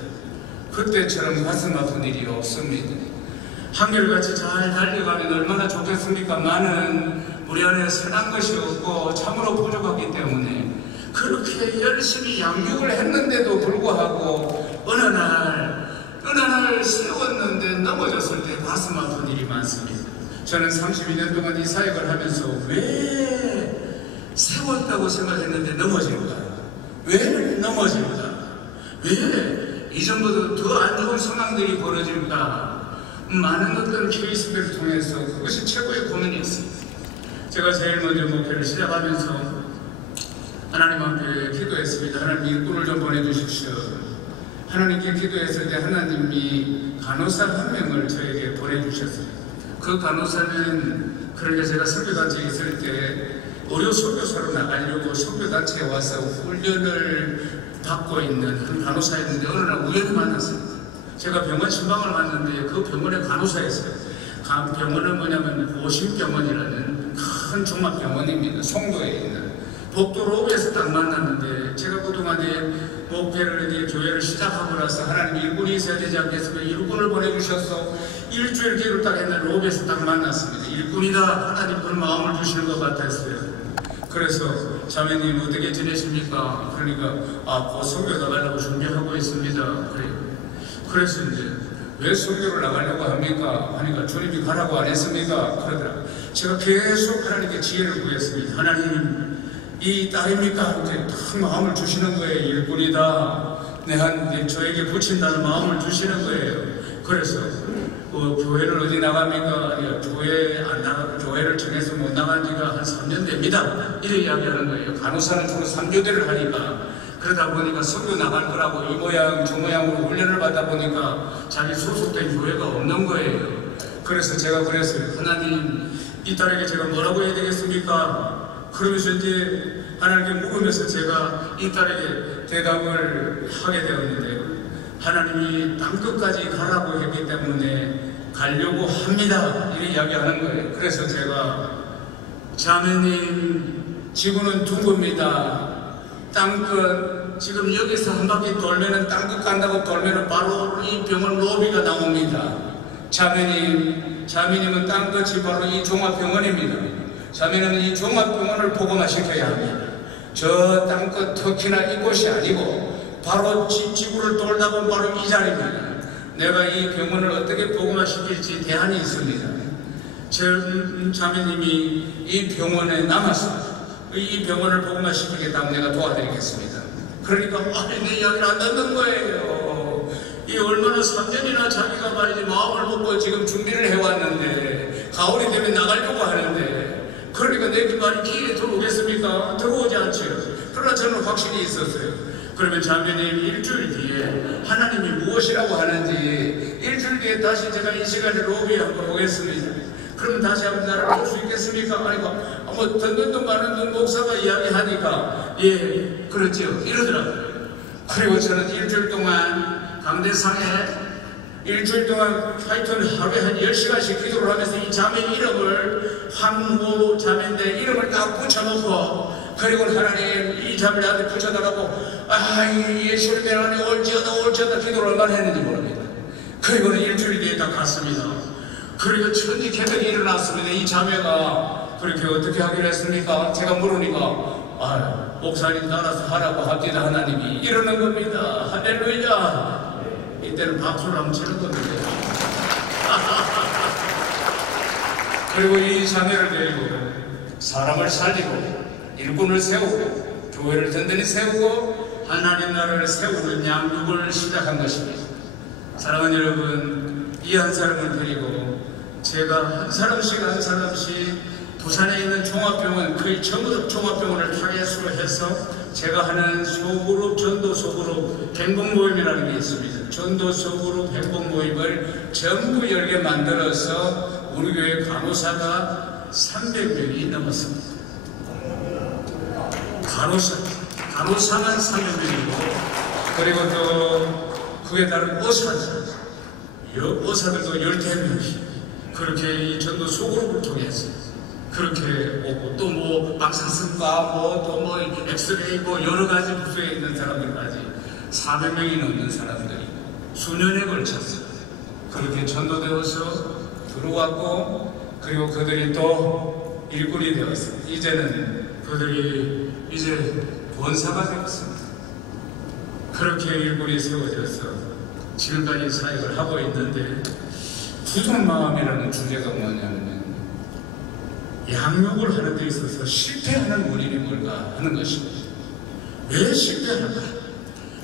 그때처럼 가슴 아픈 일이 없습니다. 한결같이 잘 달려가면 얼마나 좋겠습니까? 많은 우리 안에 선한 것이 없고 참으로 부족하기 때문에 그렇게 열심히 양육을 했는데도 불구하고 어느 날 세웠는데 넘어졌을 때 가슴 아픈 일이 많습니다. 저는 32년 동안 이 사역을 하면서 왜 세웠다고 생각했는데 넘어질까? 왜 넘어질까? 왜 이전보다 더 안 좋은 상황들이 벌어질까? 많은 어떤 케이스들을 통해서 그것이 최고의 고민이었습니다. 제가 제일 먼저 목회를 시작하면서 하나님 앞에 기도했습니다. 하나님 일꾼을 좀 보내주십시오. 하나님께 기도했을 때 하나님이 간호사 한 명을 저에게 보내주셨어요. 그 간호사는 그러니까 제가 선교단체에 있을 때 의료 선교사로 나가려고 선교단체에 와서 훈련을 받고 있는 한 간호사였는데 어느 날 우연히 만났어요. 제가 병원 신방을 갔는데 그 병원에 간호사였어요. 병원은 뭐냐면 고심병원이라는 큰 종합병원입니다. 송도에 있는 복도 로비에서 딱 만났는데 제가 그동안에 목회를 이제 교회를 시작하고 나서 하나님 일꾼이 있어야 되지 않겠습니까? 일꾼을 보내주셔서 일주일 기도를 딱 했는데 로비에서 딱 만났습니다. 일꾼이다 하나님 그런 마음을 주시는 것 같았어요. 그래서 자매님 어떻게 지내십니까? 그러니까 곧 선교 나가려고 준비하고 있습니다. 그래서 이제 왜 선교를 나가려고 합니까? 하니까 주님이 가라고 안 했습니까? 그러더라고요. 제가 계속 하나님께 지혜를 구했습니다. 하나님 이 딸입니까? 이제 딱 마음을 주시는 거예요. 일꾼이다. 저에게 붙인다는 마음을 주시는 거예요. 그래서 교회를 어디 나갑니까? 교회를 정해서 못 나간 지가 한 3년 됩니다. 이래 이야기하는 거예요. 간호사는 주로 3교대를 하니까. 그러다 보니까 선교 나갈 거라고 이 모양 저 모양으로 훈련을 받다 보니까 자기 소속된 교회가 없는 거예요. 그래서 제가 그랬어요. 하나님 이 딸에게 제가 뭐라고 해야 되겠습니까? 그러면서 이제 하나님께 묵으면서 제가 이 딸에게 대답을 하게 되었는데요. 하나님이 땅끝까지 가라고 했기 때문에 가려고 합니다. 이렇게 이야기하는 거예요. 그래서 제가 자매님 지구는 둥겁니다. 땅끝 지금 여기서 한 바퀴 돌면은 땅끝 간다고 돌면은 바로 이 병원 로비가 나옵니다. 자매님은 땅끝이 바로 이 종합병원입니다. 자매는 이 종합병원을 복음화시켜야 합니다. 저 땅끝 터키나 이곳이 아니고 바로 지구를 돌다 보면 바로 이 자리입니다. 내가 이 병원을 어떻게 복음화시킬지 대안이 있습니다. 제 자매님이 이 병원에 남았습니다. 이 병원을 복음화시키겠다면 내가 도와드리겠습니다. 그러니까 내 이야기를 안 듣는 거예요. 이 얼마나 3년이나 자기가 말이지 마음을 먹고 지금 준비를 해왔는데 가을이 되면 나가려고 하는데 그러니까 내 말이 귀에 들어오겠습니까? 들어오지 않죠. 그러나 저는 확신이 있었어요. 그러면 자매님 일주일 뒤에 하나님이 무엇이라고 하는지 일주일 뒤에 다시 제가 이 시간에 로비에 한번 오겠습니다. 그럼 다시 한번 나를 볼 수 있겠습니까? 아니까 뭐 던던던 많은 목사가 이야기하니까 예 그렇죠 이러더라고요. 그리고 저는 일주일 동안 강대상에 일주일 동안 하여튼 하루에 한 10시간씩 기도를 하면서 이 자매 이름을 황모 자매인데 이름을 딱 붙여놓고 그리고 하나님 이 자매를 나한테 붙여달라고 예수님의 안에 올지어다 기도를 얼마나 했는지 모릅니다. 그리고는 일주일 뒤에 딱 갔습니다. 그리고 천지 개벽이 일어났습니다. 이 자매가 그렇게 어떻게 하기로 했습니까? 제가 물으니까 목사님 따라서 하라고 합니다. 하나님이 이러는 겁니다. 할렐루야. 이때는 박수를 한번 치는 겁니다. 그리고 이 자매를 데리고 사람을 살리고 일꾼을 세우고 교회를 든든히 세우고 하나님 나라를 세우는 양육을 시작한 것입니다. 사랑하는 여러분, 이 한 사람을 데리고 제가 한 사람씩 부산에 있는 종합병원, 거의 전부 종합병원을 타겟으로 해서 제가 하는 소그룹, 전도 소그룹 행복모임이라는 게 있습니다. 전도 소그룹 행복모임을 전부 10개 만들어서 우리 교회 간호사가 300명이 넘었습니다. 간호사만 300명이고, 그리고 또 그에 따른 의사들도 10개명씩 그렇게 이 전도 소그룹을 통해서 그렇게 오고, 또 뭐 방사선과 또 엑스레이 여러 가지 부서에 있는 사람들까지 400명이 넘는 사람들이 수년에 걸쳐서 그렇게 전도되어서 들어왔고, 그리고 그들이 또 일꾼이 되었어. 이제는 그들이 이제 권사가 되었습니다. 그렇게 일꾼이 세워져서 지금까지 사역을 하고 있는데, 굳은 마음이라는 주제가 뭐냐면 양육을 하는 데 있어서 실패하는 원인이 뭘까 하는 것입니다. 왜 실패하는가?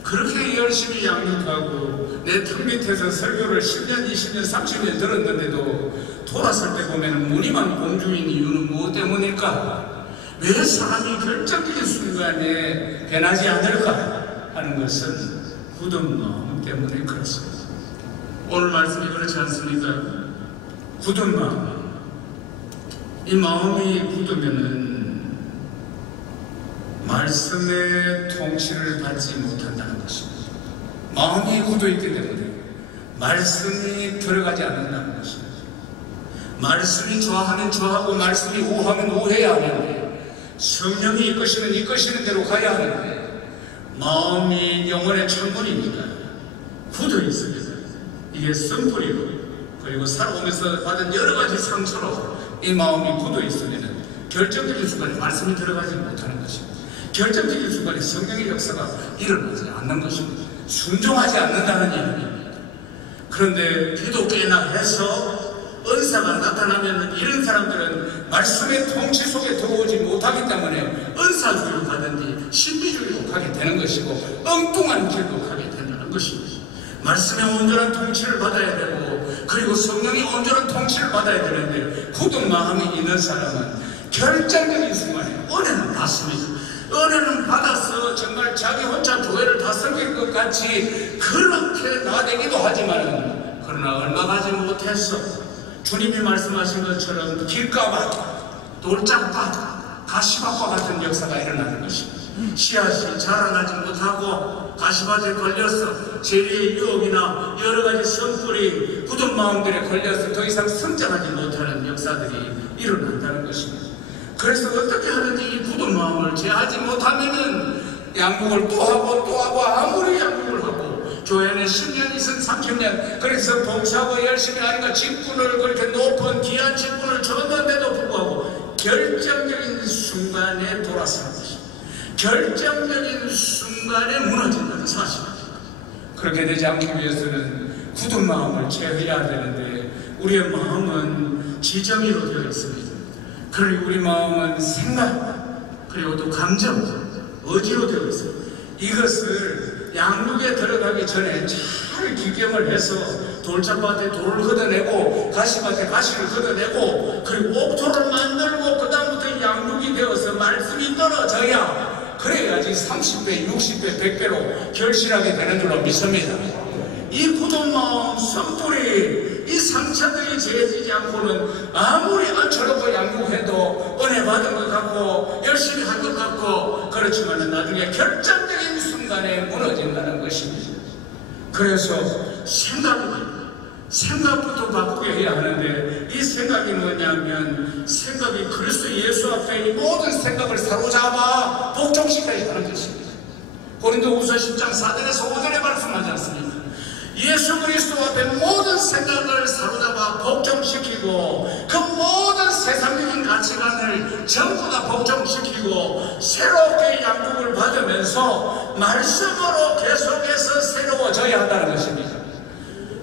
그렇게 열심히 양육하고 내 턱 밑에서 설교를 10년, 20년, 30년 들었는데도 돌았을 때 보면 무늬만 공주인 이유는 무엇 때문일까? 왜 사람이 결정적인 순간에 변하지 않을까 하는 것은 굳은 마음 때문에 그렇습니다. 오늘 말씀이 그렇지 않습니까? 굳은 마음. 이 마음이 굳으면은 말씀의 통치를 받지 못한다는 것입니다. 마음이 굳어있기 때문에 말씀이 들어가지 않는다는 것입니다. 말씀이 좋아하면 좋아하고 말씀이 우하면 우해야 하는데, 성령이 이끄시는 대로 가야 하는데, 마음이 영혼의 창문이니까 굳어있습니다. 이게 쓴뿌리로, 그리고 살아오면서 받은 여러 가지 상처로 이 마음이 굳어있으면 결정적인 순간에 말씀이 들어가지 못하는 것입니다. 결정적인 순간에 성령의 역사가 일어나지 않는 것입니다. 순종하지 않는다는 얘기입니다. 그런데 기독교나 해서 은사가 나타나면 이런 사람들은 말씀의 통치 속에 들어오지 못하기 때문에 은사주의로 가든지 신비주의로 가게 되는 것이고, 엉뚱한 길로 가게 된다는 것입니다. 말씀의 온전한 통치를 받아야 되고, 그리고 성령의 온전한 통치를 받아야 되는데, 굳은 마음이 있는 사람은 결정적인 순간에 은혜는 받습니다. 은혜는 받아서 정말 자기 혼자 교회를 다 섬길 것 같이 그렇게 나대기도 하지만, 그러나 얼마 가지 못해서 주님이 말씀하신 것처럼 길가밭, 돌짝밭, 가시밭과 같은 역사가 일어나는 것입니다. 씨앗이 자라나지 못하고 가시밭에 걸려서 재리의 유혹이나 여러 가지 선풀이 굳은 마음들에 걸려서 더 이상 성장하지 못하는 역사들이 일어난다는 것입니다. 그래서 어떻게 하든지 이 굳은 마음을 제하지 못하면은 양육을 또 하고 아무리 양육을 하고, 교회는 10년, 20년, 30년 그래서 봉사하고 열심히 하니까 직분을 그렇게 높은 귀한 직분을 줬는데도 불구하고 결정적인 순간에 돌아서는 것입니다. 결정적인 순간에 무너진다는 사실입니다. 그렇게 되지 않기 위해서는 굳은 마음을 제어해야 되는데, 우리의 마음은 지정의로 되어 있습니다. 그리고 우리 마음은 생각, 그리고 또 감정, 의지로 되어 있습니다. 이것을 양육에 들어가기 전에 잘 기경을 해서 돌짝밭에 돌을 걷어내고 가시밭에 가시를 걷어내고, 그리고 옥토를 만들고 그 다음부터 양육이 되어서 말씀이 떨어져야, 그래야지 30배, 60배, 100배로 결실하게 되는 줄로 믿습니다. 이 굳은 마음, 성불이, 이 상처들이 제해지지 않고는 아무리 안처롭고 양육해도 은혜 받은 것 같고 열심히 한 것 같고, 그렇지만 나중에 결정적인 순간에 무너진다는 것입니다. 그래서 생각부터 바꾸게 해야 하는데, 이 생각이 뭐냐면, 생각이 그리스도 예수 앞에 이 모든 생각을 사로잡아 복종시켜야 하는 것입니다. 고린도후서 10장 4절에서 5절에 말씀하지 않습니까? 예수 그리스도 앞에 모든 생각을 사로잡아 복종시키고 그 모든 세상적인 가치관을 전부 다 복종시키고 새롭게 양육을 받으면서 말씀으로 계속해서 새로워져야 한다는 것입니다.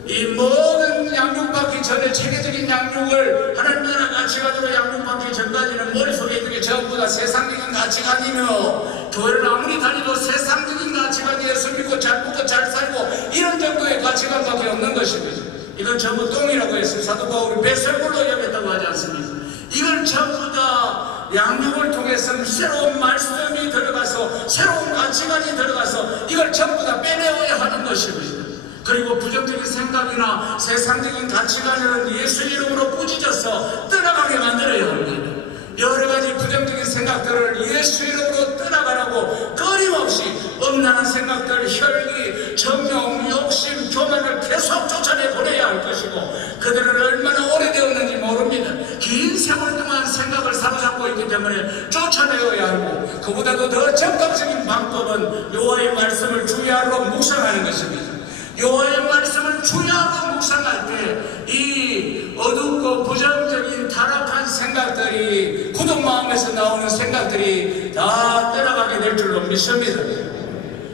이 모든 양육받기 전에 체계적인 양육을 하나님 나라 가치관으로 양육받기 전까지는 머릿속에 있는 게 전부 다 세상적인 가치관이며 교회를 아무리 다니도 세상적인 가치관이 예수 믿고 잘 먹고 잘 살고 이런 정도의 가치관밖에 없는 것입니다. 이건 전부 똥이라고 했어요. 사도 바울이 배설물로 여겼다고 하지 않습니까? 이걸 전부 다 양육을 통해서 새로운 말씀이 들어가서 새로운 가치관이 들어가서 이걸 전부 다 빼내어야 하는 것입니다. 그리고 부정적인 생각이나 세상적인 가치관은 예수 이름으로 꾸짖어서 떠나가게 만들어야 합니다. 여러 가지 부정적인 생각들을 예수 이름으로 떠나가라고 끊임없이 음란한 생각들, 혈기, 정욕, 욕심, 교만을 계속 쫓아내 보내야 할 것이고 그들은 얼마나 오래되었는지 모릅니다. 긴 세월 동안 생각을 사로잡고 있기 때문에 쫓아내어야 하고 그보다도 더 적극적인 방법은 여호와의 말씀을 주야로 묵상하는 것입니다. 여호와의 말씀을 주야로 묵상할 때 이 어둡고 부정적인 타락한 생각들이 굳은 마음에서 나오는 생각들이 다 떠나가게 될 줄로 믿습니다.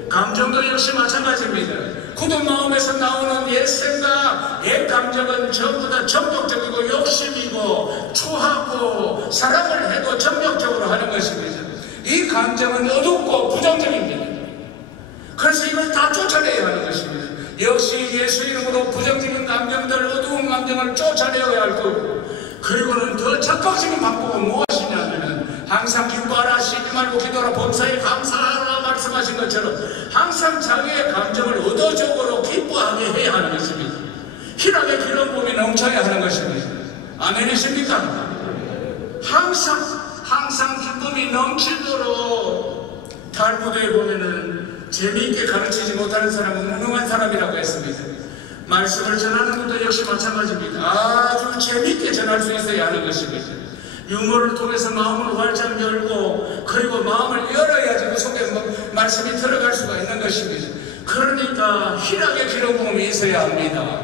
감정도 역시 마찬가지입니다. 굳은 마음에서 나오는 옛 생각, 옛 감정은 전부 다 정욕적이고 욕심이고 추하고 사랑을 해도 정욕적으로 하는 것입니다. 이 감정은 어둡고 부정적입니다. 그래서 이걸 다 쫓아내야 하는 것입니다. 역시 예수 이름으로 부정적인 감정들, 어두운 감정을 쫓아내어야 할 거고 그리고는 더 적극적인 방법은 무엇이냐면 항상 기뻐하라, 쉬지 말고 기도하라, 범사에 감사하라 말씀하신 것처럼 항상 자기의 감정을 의도적으로 기뻐하게 해야 하는 것입니다. 희락의 기름 부음이 넘쳐야 하는 것입니다. 아멘이십니까? 항상 기쁨이 넘치도록 탈무드에 보면은 재미있게 가르치지 못하는 사람은 무능한 사람이라고 했습니다. 말씀을 전하는 것도 역시 마찬가지입니다. 아주 재미있게 전할 수 있어야 하는 것입니다. 유머를 통해서 마음을 활짝 열고 그리고 마음을 열어야지 그 속에 말씀이 들어갈 수가 있는 것입니다. 그러니까 희락의 기름 부음이 있어야 합니다.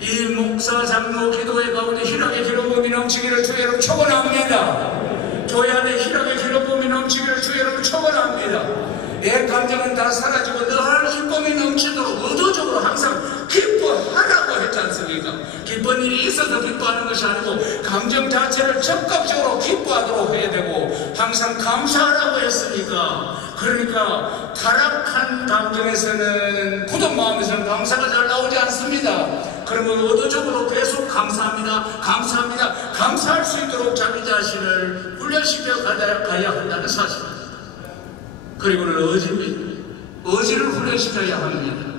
이 목사 장로 기도회 가운데 희락의 기름 부음이 넘치기를 주의 이름으로 축원합니다. 교회 안에 희락의 기름 부음이 넘치기를 주의 이름으로 축원합니다. 내 감정은 다 사라지고 늘 기쁨이 넘치도록 의도적으로 항상 기뻐하라고 했지 않습니까? 기쁜 일이 있어서 기뻐하는 것이 아니고 감정 자체를 적극적으로 기뻐하도록 해야 되고 항상 감사하라고 했으니까 그러니까 타락한 감정에서는 굳은 마음에서는 감사가 잘 나오지 않습니다. 그러면 의도적으로 계속 감사합니다, 감사할 수 있도록 자기 자신을 훈련시켜 가야 한다는 사실입니다. 그리고는 의지를 훈련시켜야 합니다.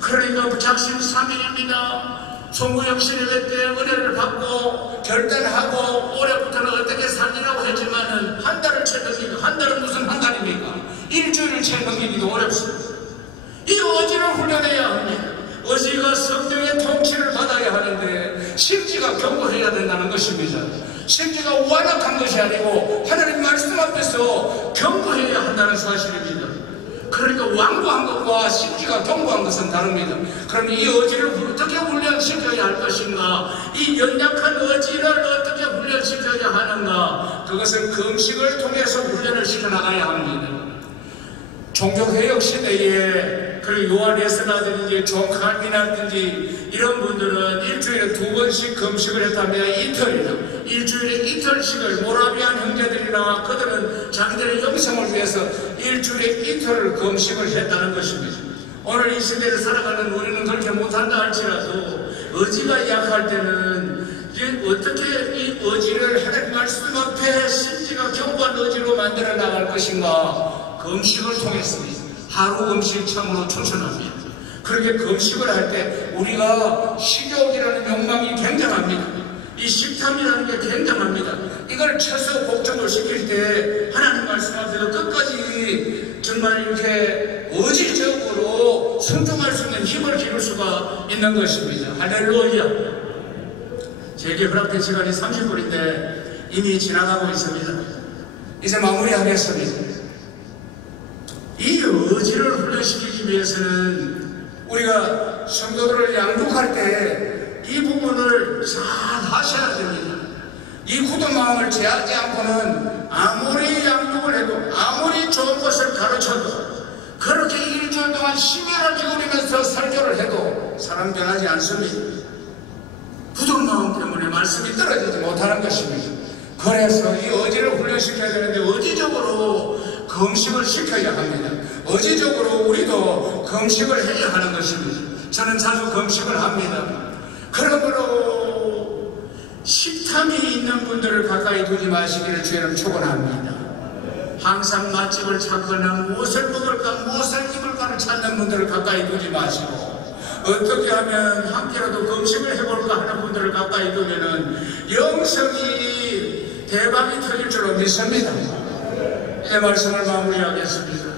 그러니까 작심삼일입니다. 송구영신 예배 때 은혜를 받고 결단하고 올해부터는 어떻게 살리라고 했지만은 한 달을 채 넘기고 한 달은 무슨 한 달입니까? 일주일을 채 넘기기도 어렵습니다. 이 의지를 훈련해야 합니다. 의지가 성령의 통치를 받아야 하는데 심지가 견고해야 된다는 것입니다. 심지가 완악한 것이 아니고 하나님 말씀 앞에서 견고해야 한다는 사실입니다. 그러니까 완고한 것과 심지가 견고한 것은 다릅니다. 그럼 이 의지를 어떻게 훈련시켜야 할 것인가? 이 연약한 의지를 어떻게 훈련시켜야 하는가? 그것은 금식을 통해서 훈련을 시켜나가야 합니다. 종교개혁 시대에 그리고 요한 레스나든지 존 칼빈이라든지 이런 분들은 일주일에 2번씩 금식을 했다면 일주일에 이틀씩을 모라비안 형제들이나 그들은 자기들의 영성을 위해서 일주일에 이틀을 금식을 했다는 것입니다. 오늘 이 시대를 살아가는 우리는 그렇게 못한다 할지라도 의지가 약할 때는 어떻게 이 의지를 하나님 말씀 앞에 심지가 견고한 의지로 만들어 나갈 것인가? 금식을 통했습니다. 하루 금식 참으로 추천합니다. 그렇게 금식을 할 때 우리가 식욕이라는 욕망이 굉장합니다. 이 식탐이라는 게 굉장합니다. 이걸 최소 복종을 시킬 때 하나님 말씀 앞에서 끝까지 정말 이렇게 의지적으로 순종할 수 있는 힘을 기를 수가 있는 것입니다. 할렐루야. 제게 허락된 시간이 30분인데 이미 지나가고 있습니다. 이제 마무리하겠습니다. 이 의지를 훈련시키기 위해서는 우리가 성도들을 양육할 때 이 부분을 잘 하셔야 됩니다. 이 굳은 마음을 제하지 않고는 아무리 양육을 해도 아무리 좋은 것을 가르쳐도 그렇게 일주일 동안 심혈을 기울이면서 설교를 해도 사람 변하지 않습니다. 굳은 마음 때문에 말씀이 떨어지지 못하는 것입니다. 그래서 이 의지를 훈련시켜야 되는데 의지적으로 금식을 시켜야 합니다. 의지적으로 우리도 금식을 해야 하는 것입니다. 저는 자주 금식을 합니다. 그러므로 식탐이 있는 분들을 가까이 두지 마시기를 주의를 축원합니다. 항상 맛집을 찾거나 무엇을 먹을까 무엇을 입을까를 찾는 분들을 가까이 두지 마시고 어떻게 하면 함께라도 금식을 해볼까 하는 분들을 가까이 두면은 영성이 대박이 터질 줄로 믿습니다. 이 말씀을 마무리하겠습니다.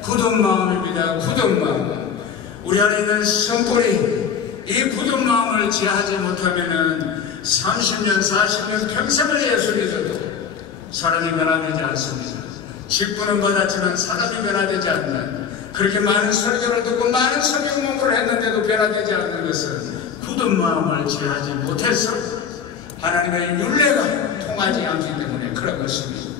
굳은 마음입니다. 굳은 마음. 우리 안에 있는 성불이 이 굳은 마음을 지하지 못하면은 30년, 40년 평생을 예수 믿어도 사람이 변화되지 않습니다. 직분은 받았지만 사람이 변화되지 않는, 그렇게 많은 설교를 듣고 많은 설교 공부를 했는데도 변화되지 않는 것은 굳은 마음을 지하지 못해서 하나님의 율례가 통하지 않기 때문에 그런 것입니다.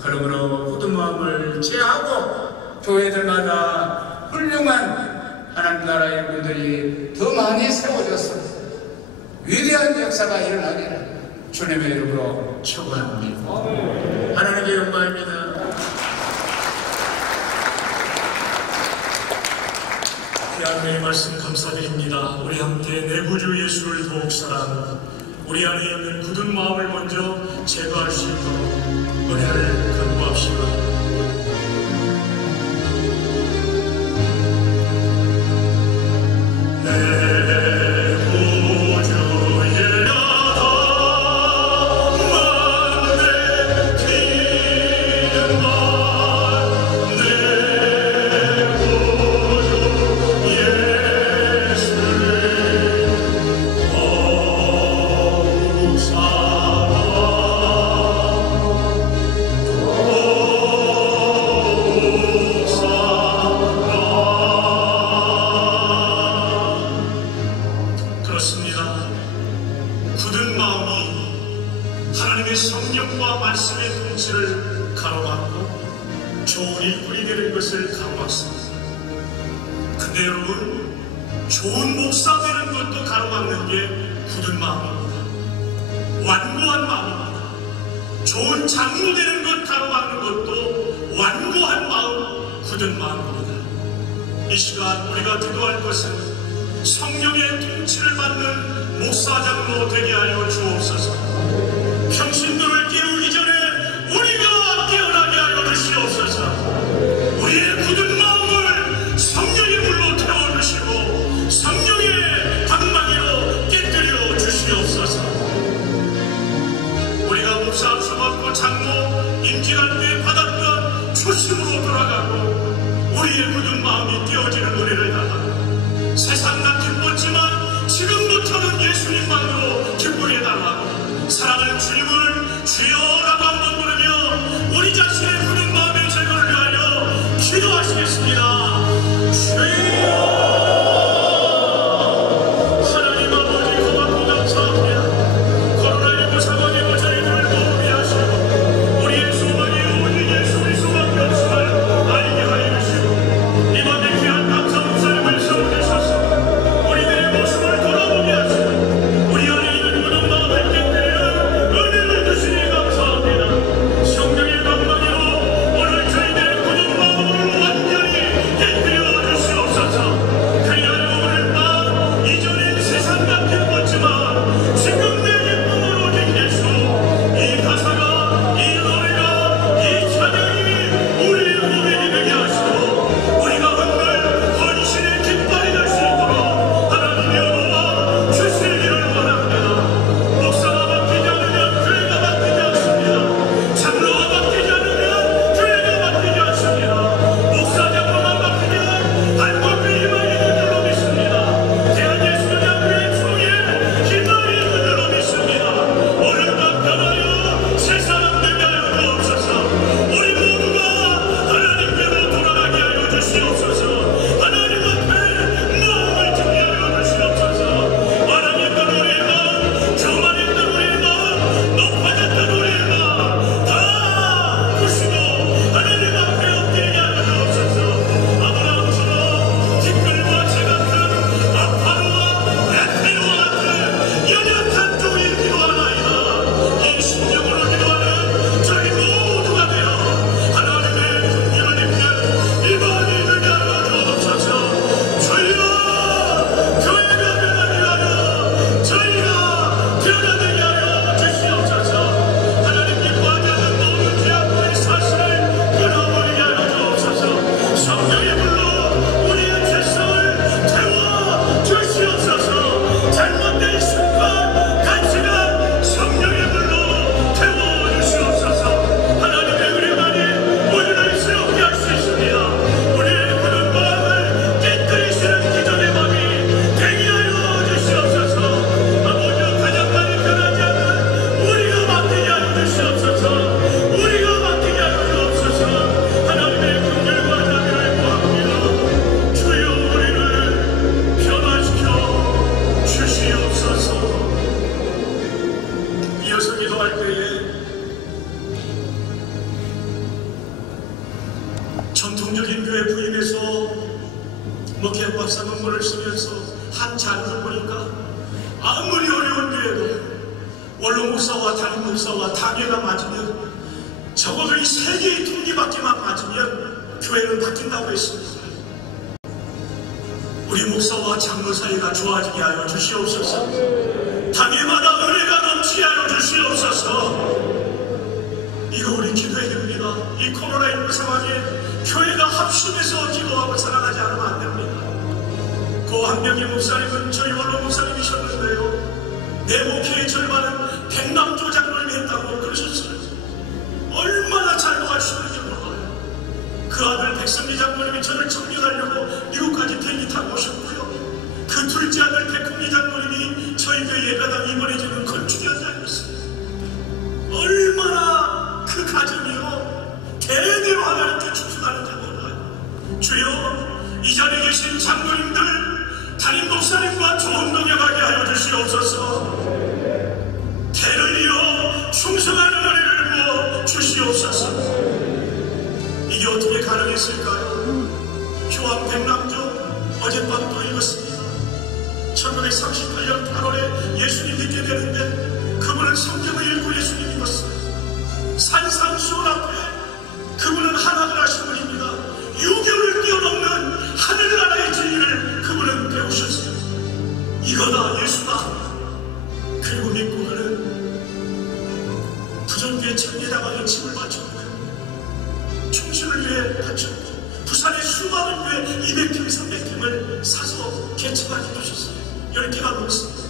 그러므로 굳은 마음을 지하고 교회들마다 훌륭한 하나님 나라의 분들이 더 많이 세워져서 위대한 역사가 일어나기를 주님의 이름으로 축원합니다. 하나님의 영광입니다. 하나님의 말씀 감사드립니다. 우리 함께 내 구주 예수를 더욱 사랑하고 우리 안에 있는 굳은 마음을 먼저 제거할 수 있도록 은혜를 간구합시다. 근데 여러분, 좋은 목사 되는 것도 가로막는 게 굳은 마음입니다. 완고한 마음입니다. 좋은 장로 되는 것 가로막는 것도 완고한 마음, 굳은 마음입니다. 이 시간 우리가 기도할 것은 성령의 통치를 받는 목사 장로 되게 하여 주옵소서. 평신도를 깨우기 전에 우리가 깨어나게 하여 주시옵소서. 우리의 굳은 마음을 성령의 물로 태워주시고 성령의 방망이로 깨뜨려 주시옵소서. 우리가 목사 수받고 장로 임직할 때 받았던 초심으로 돌아가고 우리의 굳은 마음이 깨어지는 은혜를 달라고, 세상 난 기뻤지만 지금부터는 예수님만으로 기쁘게 달라고, 자는 걸 보니까 아무리 어려운 교회도 원로 목사와 담임 목사와 당회가 맞으면 적어도 이 세 개의 통기밖에만 맞으면 교회는 바뀐다고 했습니다. 우리 목사와 장로 사이가 좋아지게 하여 주시옵소서. 당회마다 은혜가 넘치게 하여 주시옵소서. 이거 우리 기도해야 됩니다. 이 코로나19 상황에 교회가 합심해서 기도하고 살아가지 않으면 안 됩니다. 그 한 명의 목사님은 저희 원로 목사님이셨는데요, 내 목회의 절반은 백남조 장로님이 했다고 그러셨어요. 얼마나 잘 도와주셨는지 몰라요. 그 아들 백선미 장로님이 저를 청년하려고 미국까지 비행기 타고 오셨고요, 그 둘째 아들 백훈미 장로님이 저희 교회 예배당 이번에 지금 건축 현장이었어요. 얼마나 그 가정이요 대대로 하나님께 축복하는지 몰라요. 주여, 이 자리에 계신 장로님들, 담임 목사님과 좋은 동역하게 하여 주시옵소서. 대를 이어 충성하는 은혜를 부어 주시옵소서. 이게 어떻게 가능했을까요? 교황 백남조 어젯밤도 읽었습니다. 1938년 8월에 예수님 믿게 되는데 그분은 성경을 읽고 예수님 믿었어요. 산상수훈 앞에 그분은 하나를 하신 분입니다. 유교를 뛰어넘는 하늘나라의 진리를 그분은 배우셨어요. 이거다 예수다. 그리고 믿고 그는 부정교회 청계다방에 집을 바쳤고요, 충신을 위해 바쳤고, 부산의 수많은 교회 200평 300평을 사서 개척하게 두셨어요. 10개가 넘습니다.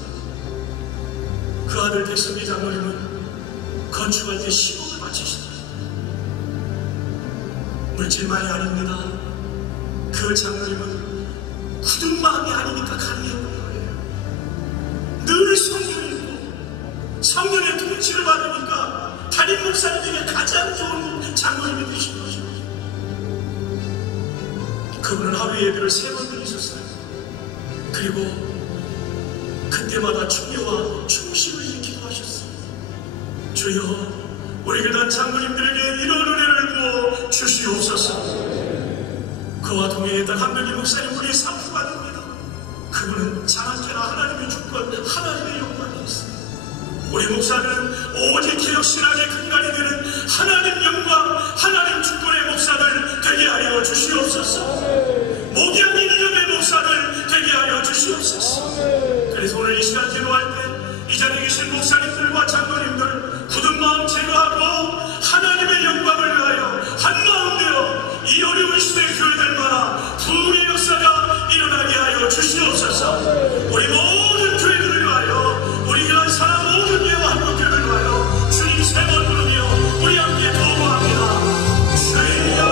그 아들 백선미 장로님은 건축할 때 10억을 바치셨어요. 물질만이 아닙니다. 그 장로님은 굳은 마음이 아니니까 가능했던 거예요. 늘 성경을 읽고 성령의 통치를 받으니까 담임 목사님에게 가장 좋은 장로님이 되신 것입니다. 그분은 하루에 예배를 3번 드리셨어요. 그리고 그때마다 충효와 충실을 위해 기도하셨어요. 주여, 우리 교단 장로님들에게 이런 은혜를 부어 주시옵소서. 그와 동행했던 한명희 목사님, 우리의 상부가 됩니다. 그분은 자랑케나 하나님의 주권, 하나님의 영광이 있습니다. 우리 목사는 오직 개혁신학의 근간이 되는 하나님 영광, 하나님 주권의 목사들 되게 하여 주시옵소서. 목양인 이름의 목사들 되게 하여 주시옵소서. 그래서 오늘 이 시간 기도할 때 이 자리에 계신 목사님들과 장로님들 굳은 마음 제거하고 하나님의 영광을 위하여 한마음 되어 이 어려운 시대 교회들마다 부흥의 역사가 일어나게 하여 주시옵소서. 우리 모든 교회들을 위하여, 우리 교회 사람 모든 예와 한국교회를 위하여 주님 3번 부르며 우리 함께 도구합니다. 주여,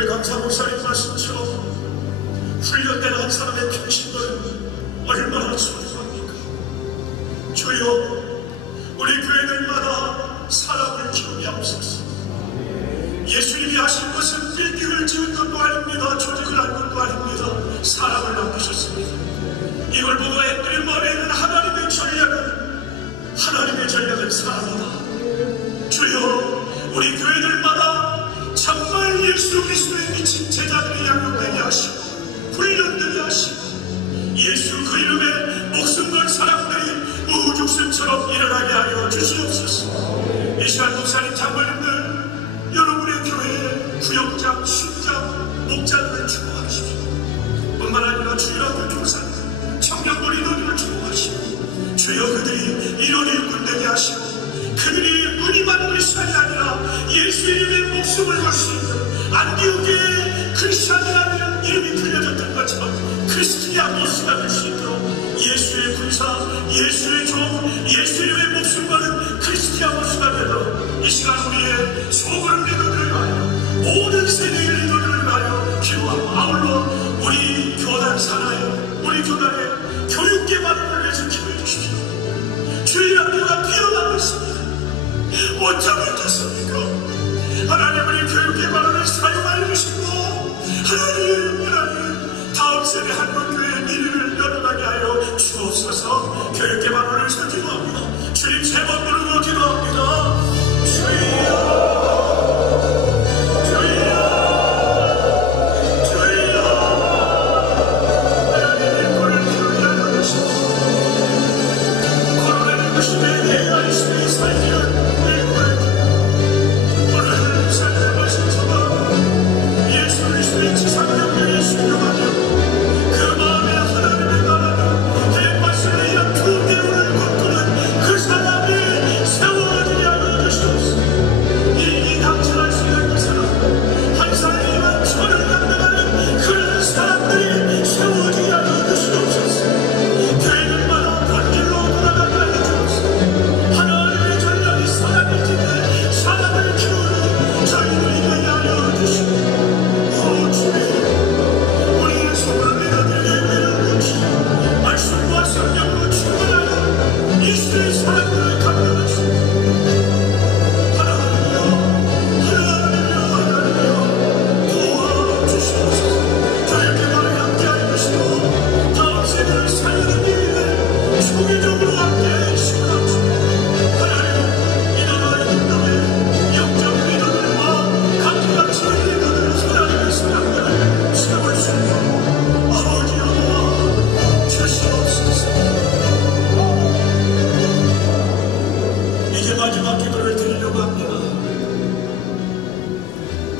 오늘 강사 목사님 말씀처럼 훈련된 한 사람의 평신도는 얼마나 소중합니까? 주여, 우리 교회들마다 사람을 키우게 하옵소서. 예수님이 하신 것은 빌딩을 지은 것도 아닙니다. 조직을 한 것도 아닙니다. 사람을 남기셨습니다. 이걸 보고 애들의 머리에 있는 하나님의 전략은 사람이다. 주여, 우리 교회들마다 정말 예수 그리스도에 미친 제자들이 양육되게 하시고 훈련되게 하시고 예수 그 이름에 목숨 걸 사람들이 우죽순처럼 일어나게 하여 주시옵소서. 이 시간 목사님, 장로님들, 여러분의 교회에 구역장, 순장, 목자들을 축복하십시오. 뿐만 아니라 주일학교 교사들, 청년들 인원들을 축복하시고 주여, 그들이 인원이 일꾼되게 하시고 그들이 무늬만 크리스찬이 아니라 예수 이름의 목숨을 걸 수 있는 안디옥의 크리스찬이라는 이름이 불려졌던 것처럼 크리스티아 모스가 될 수 있도록 예수의 군사, 예수의 종, 예수 이름의 목숨 거는 크리스티아 모스가 되도록 이 시간 우리의 소그룹 리더들을 위하여 모든 세대의 리더들을 위하여 기도하고, 아울러 우리 교단 산하에, 우리 교단의 교육 개발을 위해서 기도해 주십시오. 주일학교가 비어나고 있습니다. 어쩌면 좋습니까? 하나님, 우리 교육 개발을 사용하여 주시고 하나님, 다음 세대 한국교회의 미래를 열어나게 하여 주옵소서. 교육 개발을 위해서 기도합니다. 주님, 세 번 부르고 기도합니다. 주여,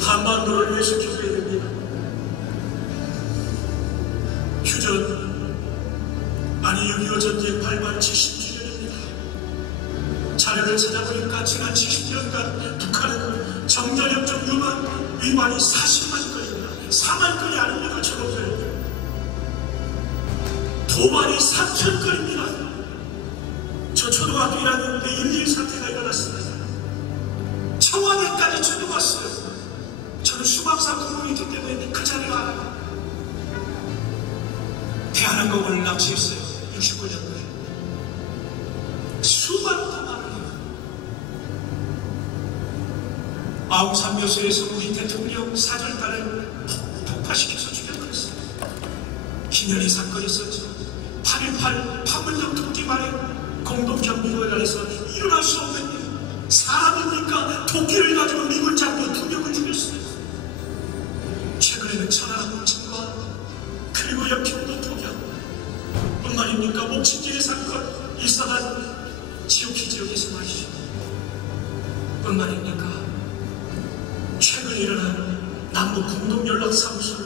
한반도를 위해서 기도해야 됩니다. 휴전, 아니 6.25 전쟁 발발 70주년입니다. 자료를 찾아보니까 지난 70년간 북한은 정전협정 위반이 40만 건입니다. 4만 건이 아닙니다. 저것들 도발이 3천 건입니다. 저 초등학교 1학년 때 1.1 사태가 일어났습니다. 청와대까지 쳐들어왔어요. 저는 수방사 공무원이기 때문에 그 자리를 알아요. 대한항공을 납치했어요. 69년도에. 수많은 도발을 해요. 아웅산 묘소에서 우리 대통령 사절단을 폭파시켜서 죽여버렸어요. 기년이 사건이 있었죠. 8.18 판문점 통지 말에 공동경비회관에서 일어날 수 없는 일. 사람입니까? 도끼를 가지고 미군 장교 2명을 죽였어요. 최근에는 천안함청과 그리고 역경도 독연 뿐만입니까? 목침지의 사건 일산한 지옥희 지역에서 말이죠. 뿐만입니까? 최근에 일어난 남북 공동연락사무소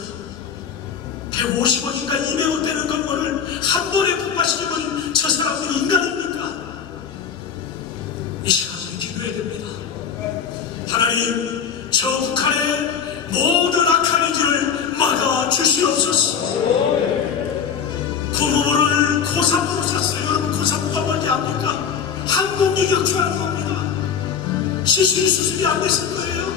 150억인가 200억 되는 건물을 한 번에 폭파시켜버린 저 사람들이 인간입니까? 이 시간 우리 기도해야 됩니다. 하나님, 저 북한의 모든 악한 의지를 막아주시옵소서. 고모부를 고사부로 샀어요. 여러분, 고사부가 뭔지 압니까? 항공기 격추하는 겁니다. 시술이 수습이 안 됐을 거예요.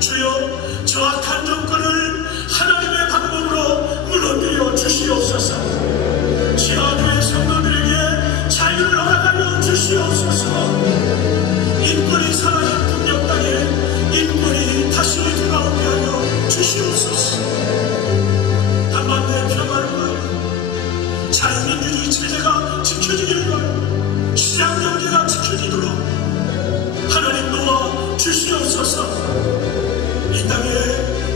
주여, 주여 정확한 정권을 하나님의 방법으로 무너뜨려 주시옵소서. 지하교회 성도들에게 자유를 허락하여 주시옵소서. 인권이 사라진 북녘 땅에 인권이 다시 돌아오게 하여 주시옵소서. 한반도의 평화를 위하여 자유민주주의 체제가 지켜지기를 바라고 시장경제가 지켜지도록 하나님 도와 주시옵소서. 이 땅에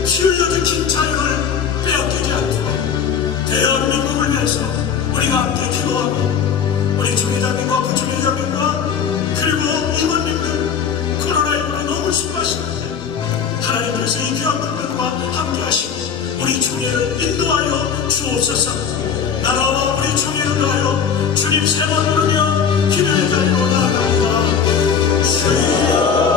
피 흘려 지킨 자유를 빼앗기지 않도록 대한민국을 위해서 우리가 함께 기도하고 우리 총회장님과 부총회장님과 그리고 임원님들 코로나19로 너무 수고하시는데 하나님께서 이 귀한 분들과 함께 하시고 우리 총회를 인도하여 주옵소서. 나라와 우리 총회를 위하여 주님 세 번 부르며 기도의 자리로 나아갑니다. 주여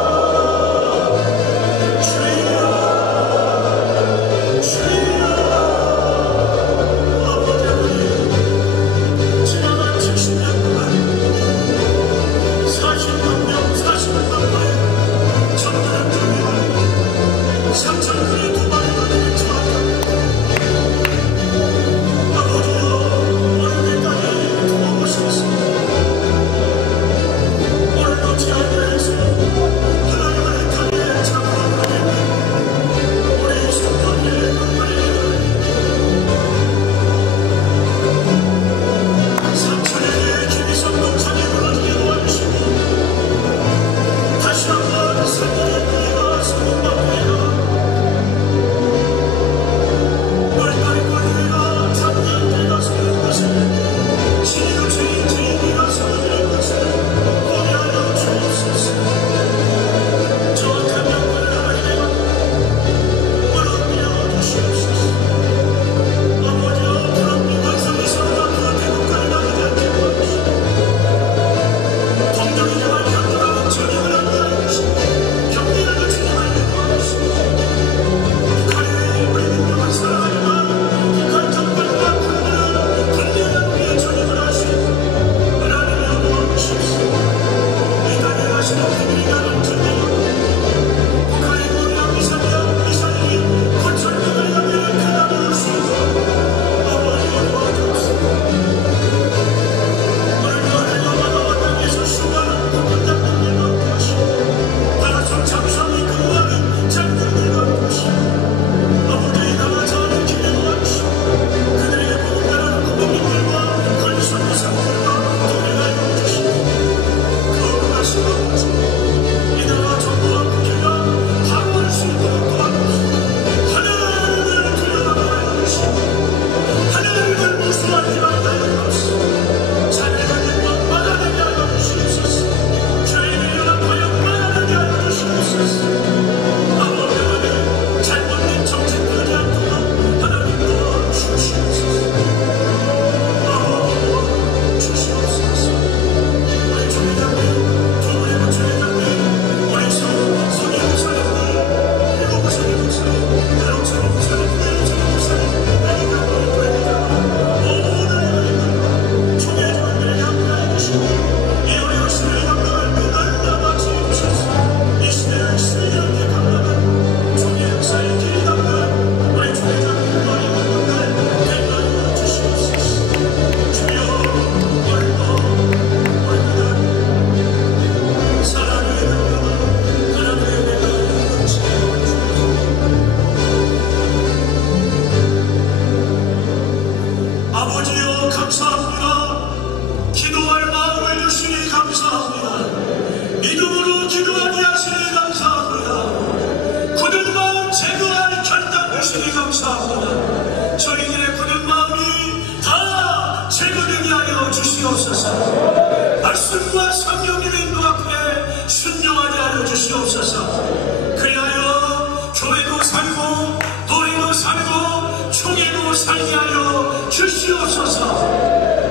말씀과 성령님의 인도 앞에 순종하게 하여 주시옵소서. 그리하여 교회도 살고 노래도 살고 총회도 살게 하여 주시옵소서.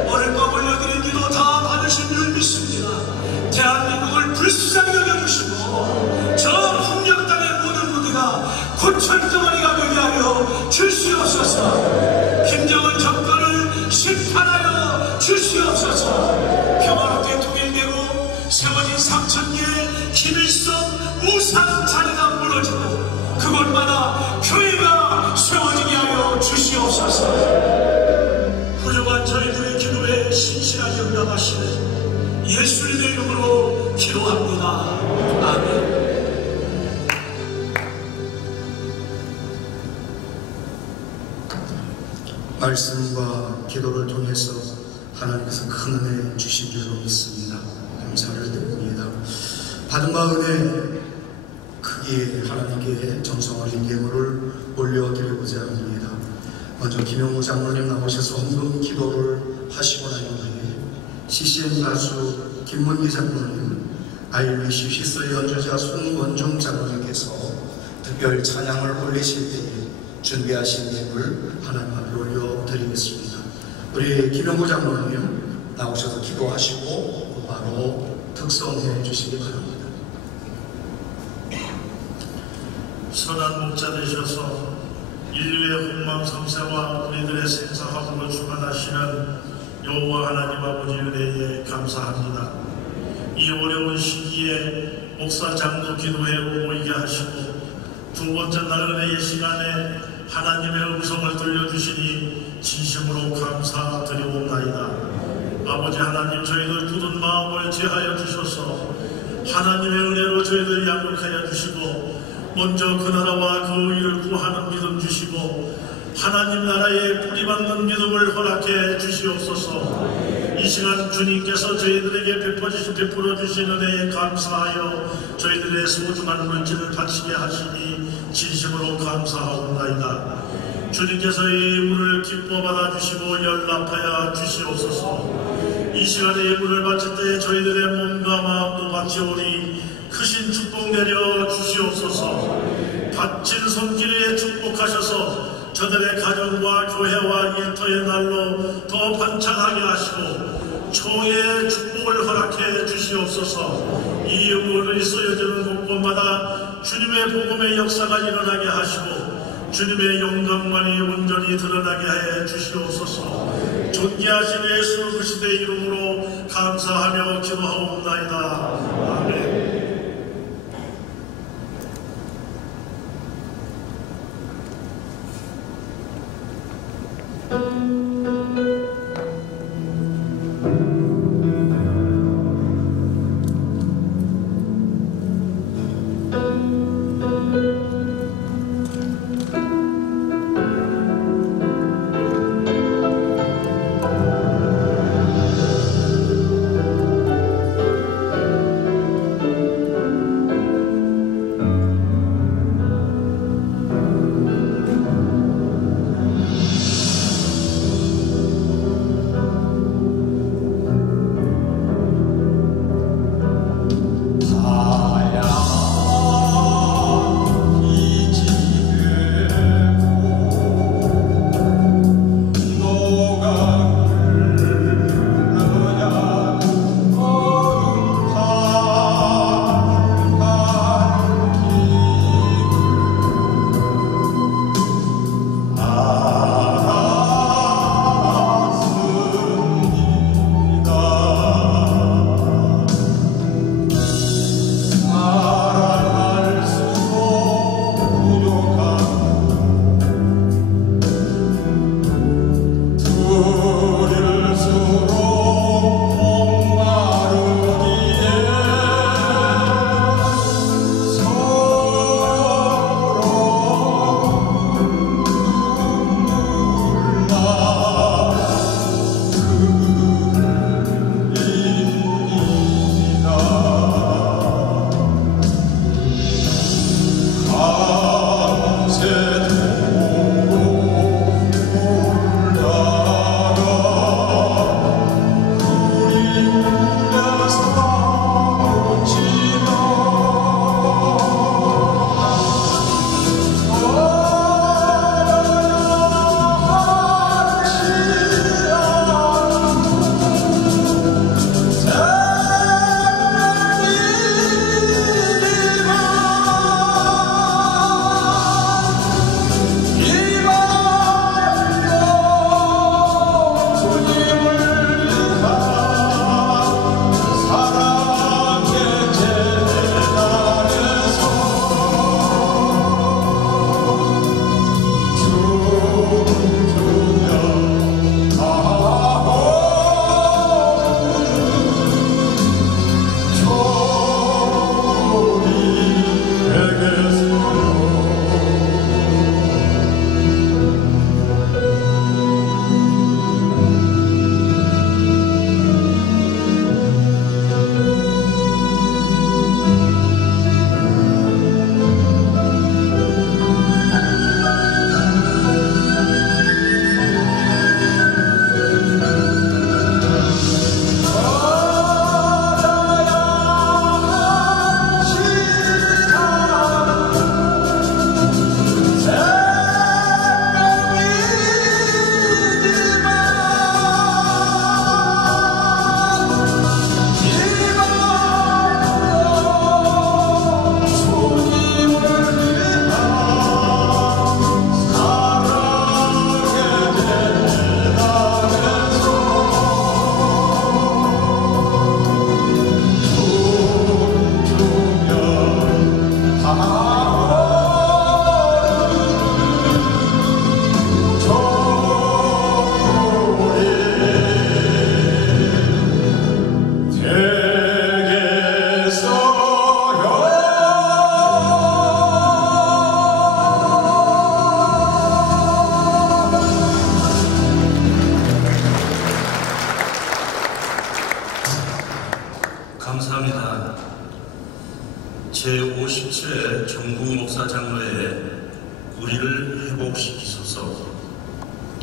오늘 밤 올려드린 기도 다 받으신 줄 믿습니다. 대한민국을 불쌍히 여겨주시고 저 북녘 땅의 모든 무기가 고철덩어리가 되게 하여 주시옵소서. 김정은 정권을 심판하여 주시옵소서. 평화롭게 통일되고 세워진 3000개의 김일성 우상 자리가 무너지고 그곳 곳곳마다 교회가 세워지게 하여 주시옵소서. 부족한 저희들의 기도에 신실하게 응답하시는 예수님의 이름으로 기도합니다. 아멘. 말씀과 기도를 통해서 하나님께서 큰 은혜 주신 줄로 믿습니다. 감사를 드립니다. 받은 바 은혜 크게 하나님께 정성어린 예물을 올려드리고자 합니다. 먼저 김용우 장로님 나오셔서 헌금 기도를 하시고 난 후에 CCM 가수 김문기 장로님, IBC 휘슬 연주자 손원종 장로님께서 특별 찬양을 올리실 때에 준비하신 예물 하나님 앞에 올려드리겠습니다. 우리 김용구 장로님 나오셔서 기도하시고 바로 특성해 주시기 바랍니다. 선한 목자 되셔서 인류의 흥망성쇠와 우리들의 생사화복을 주관하시는 여호와 하나님 아버지 은혜에 감사합니다. 이 어려운 시기에 목사 장로 기도회 모이게 하시고 두 번째 날 은혜의 시간에 하나님의 음성을 들려주시니 진심으로 감사드리옵나이다. 아버지 하나님, 저희들 굳은 마음을 제하여 주셔서 하나님의 은혜로 저희들 양육하여 주시고 먼저 그 나라와 그 의를 구하는 믿음 주시고 하나님 나라에 뿌리박는 믿음을 허락해 주시옵소서. 이 시간 주님께서 저희들에게 베풀어 주신 은혜에 감사하여 저희들의 소중한 물질을 바치게 하시니 진심으로 감사하옵나이다. 주님께서 이 예물을 기뻐 받아주시고 연락하여 주시옵소서. 이 시간에 예물을 바칠 때 저희들의 몸과 마음도 바치오니 크신 축복 내려 주시옵소서. 바친 손길에 축복하셔서 저들의 가정과 교회와 일터의 날로 더 반창하게 하시고 초의 축복을 허락해 주시옵소서. 이 예물이 쓰여지는 곳곳마다 주님의 복음의 역사가 일어나게 하시고 주님의 영광만이 온전히 드러나게 해 주시옵소서. 존귀하신 예수 그리스도의 이름으로 감사하며 기도하옵나이다. 아멘.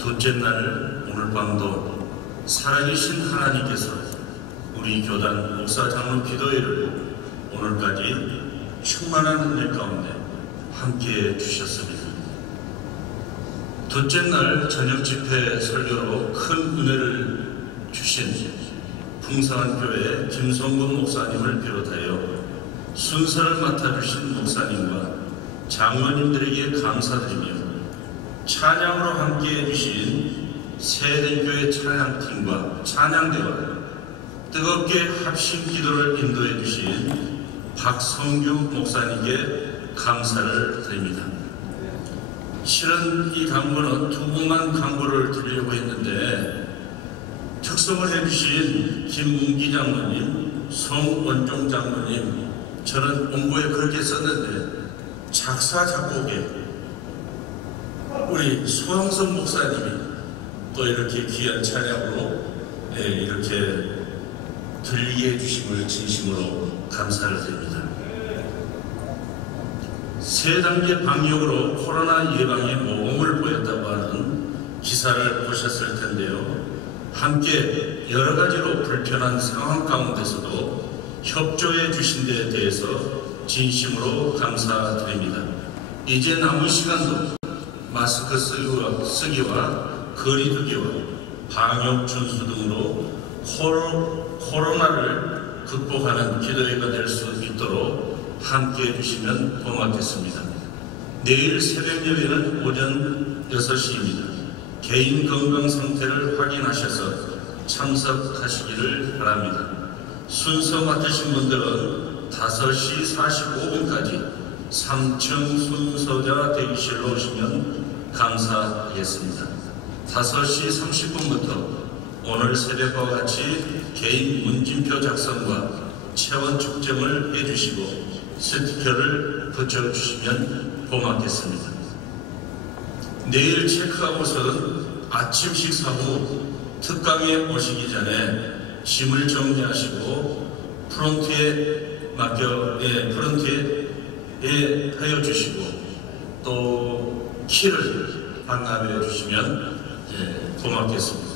둘째 날 오늘 밤도 살아계신 하나님께서 우리 교단 목사 장로 기도회를 오늘까지 충만한 은혜 가운데 함께해 주셨습니다. 둘째 날 저녁 집회 설교로 큰 은혜를 주신 풍성한 교회 김성근 목사님을 비롯하여 순서를 맡아주신 목사님과 장로님들에게 감사드리며 찬양으로 함께해 주신 세대교회 찬양팀과 찬양대와 뜨겁게 합심 기도를 인도해 주신 박성규 목사님께 감사를 드립니다. 실은 이 강구는 두 분만 강구를 드리려고 했는데 특송을 해주신 김문기 장로님, 성원종 장로님, 저는 원고에 그렇게 썼는데 작사 작곡에 우리 소영선 목사님이 또 이렇게 귀한 찬양으로 이렇게 들리게 해주심을 진심으로 감사를 드립니다. 세 단계 방역으로 코로나 예방에 모범을 보였다고 하는 기사를 보셨을 텐데요. 함께 여러 가지로 불편한 상황 가운데서도 협조해 주신 데에 대해서 진심으로 감사드립니다. 이제 남은 시간도 마스크 쓰기와 거리 두기와 방역 준수 등으로 코로나를 극복하는 기도회가 될 수 있도록 함께해 주시면 고맙겠습니다. 내일 새벽 예배는 오전 6시입니다. 개인 건강 상태를 확인하셔서 참석하시기를 바랍니다. 순서 맡으신 분들은 5시 45분까지 3층 순서자 대기실로 오시면 감사하겠습니다. 5시 30분부터 오늘 새벽과 같이 개인 문진표 작성과 체온 측정을 해주시고 스티커를 붙여주시면 고맙겠습니다. 내일 체크아웃은 아침 식사 후 특강에 오시기 전에 짐을 정리하시고 프론트에 하여 주시고 또 키를 반납해 주시면 고맙겠습니다.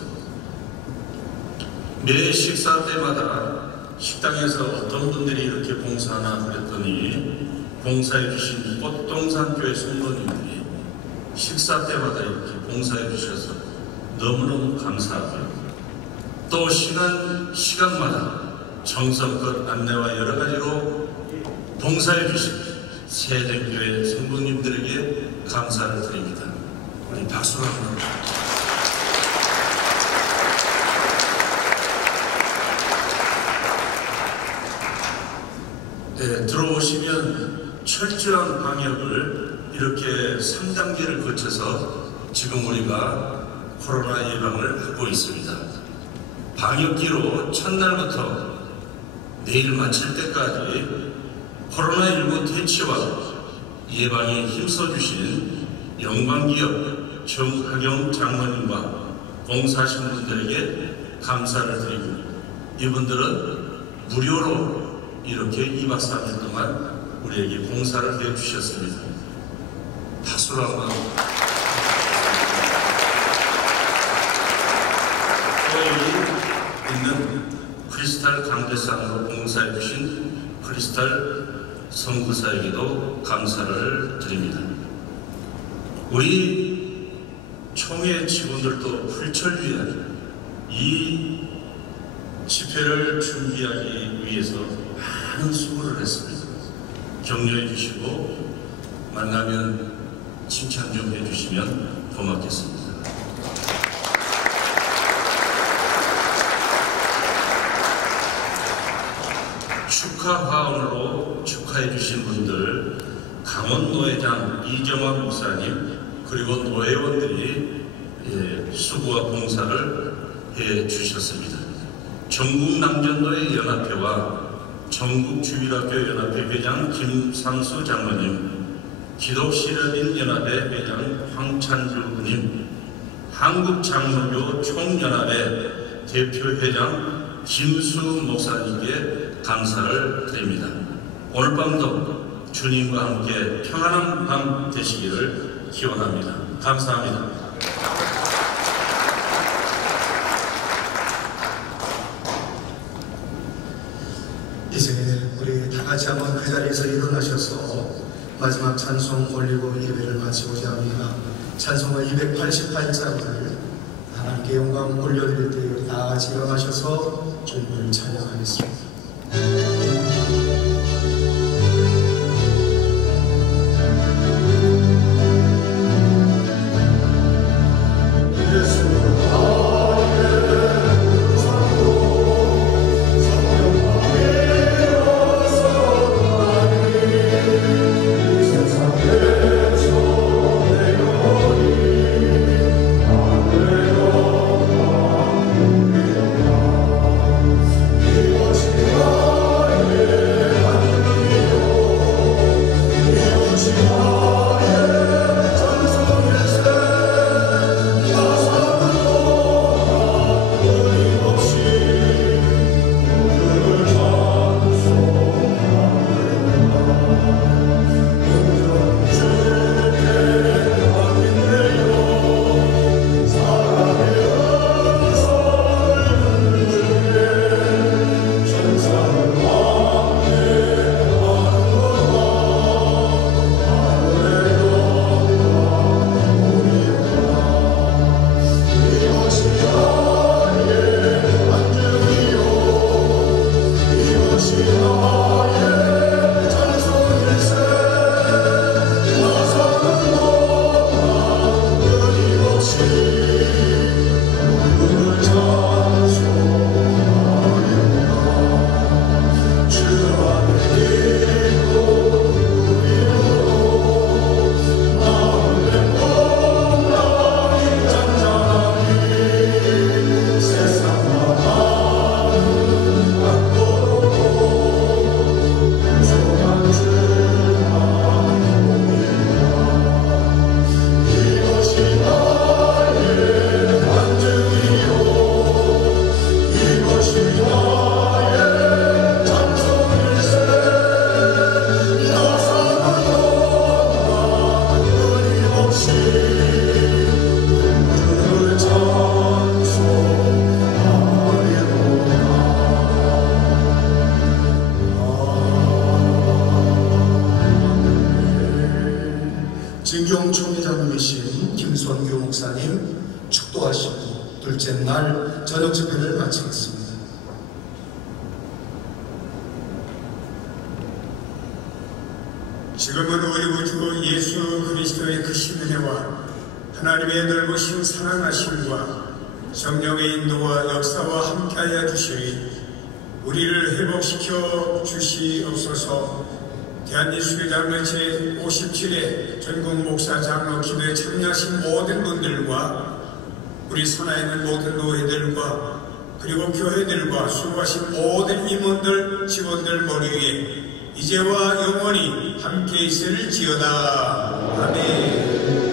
매 식사 때마다 식당에서 어떤 분들이 이렇게 봉사하나 그랬더니 봉사해 주신 꽃동산교회 성도님들이 식사 때마다 이렇게 봉사해 주셔서 너무너무 감사하고요. 또 시간마다 정성껏 안내와 여러 가지로 봉사해 주신 세대교회 성도님들에게 감사를 드립니다. 우리 박수로 한번 들어오시면 철저한 방역을 이렇게 3단계를 거쳐서 지금 우리가 코로나 예방을 하고 있습니다. 방역기로 첫날부터 내일 마칠 때까지 코로나19 퇴치와 예방에 힘써주신 영광기업 정하경 장로님과 봉사하신 분들에게 감사를 드리고 이분들은 무료로 이렇게 2박 3일 동안 우리에게 봉사를 해주셨습니다. 박수로 한번. 여기 있는 크리스탈 강대상으로 봉사해주신 크리스탈 선교사에게도 감사를 드립니다. 우리 총회 직원들도 불철주야 이 집회를 준비하기 위해서 많은 수고를 했습니다. 격려해 주시고 만나면 칭찬 좀 해주시면 고맙겠습니다. 축하 화원으로 축하해 주신 분들 강원노회장 이정환 목사님 그리고 노회원들이 수고와 봉사를 해 주셨습니다. 전국남전도회 연합회와 전국주일학교 연합회 회장 김상수 장로님, 기독시라빈 연합회 회장 황찬주님, 한국장로교 총연합회 대표회장 김수 목사님께 감사를 드립니다. 오늘 밤도 주님과 함께 평안한 밤 되시기를 기원합니다. 감사합니다. 이제 우리 다 같이 한번 그 자리에서 일어나셔서 마지막 찬송 올리고 예배를 마치고자 합니다. 찬송을 288자를 하나님께 영광 올려드릴 때 우리 다 같이 일어나셔서 주님을 찬양하겠습니다. 진경총회장님이신 김선교 목사님 축도하시고 둘째 날 저녁 집회를 마치겠습니다. 지금은 우리 주 예수 그리스도의 크신 은혜와 하나님의 넓으신 사랑하심과 성령의 인도와 역사와 함께하여 주시니 우리를 회복시켜 주시옵소서. 대한예수교 장로체 57회 전국 목사 장로 기도에 참여하신 모든 분들과 우리 산하에 있는 모든 노회들과 그리고 교회들과 수고하신 모든 임원들 직원들 머리 위에 이제와 영원히 함께 있을지어다. 아멘.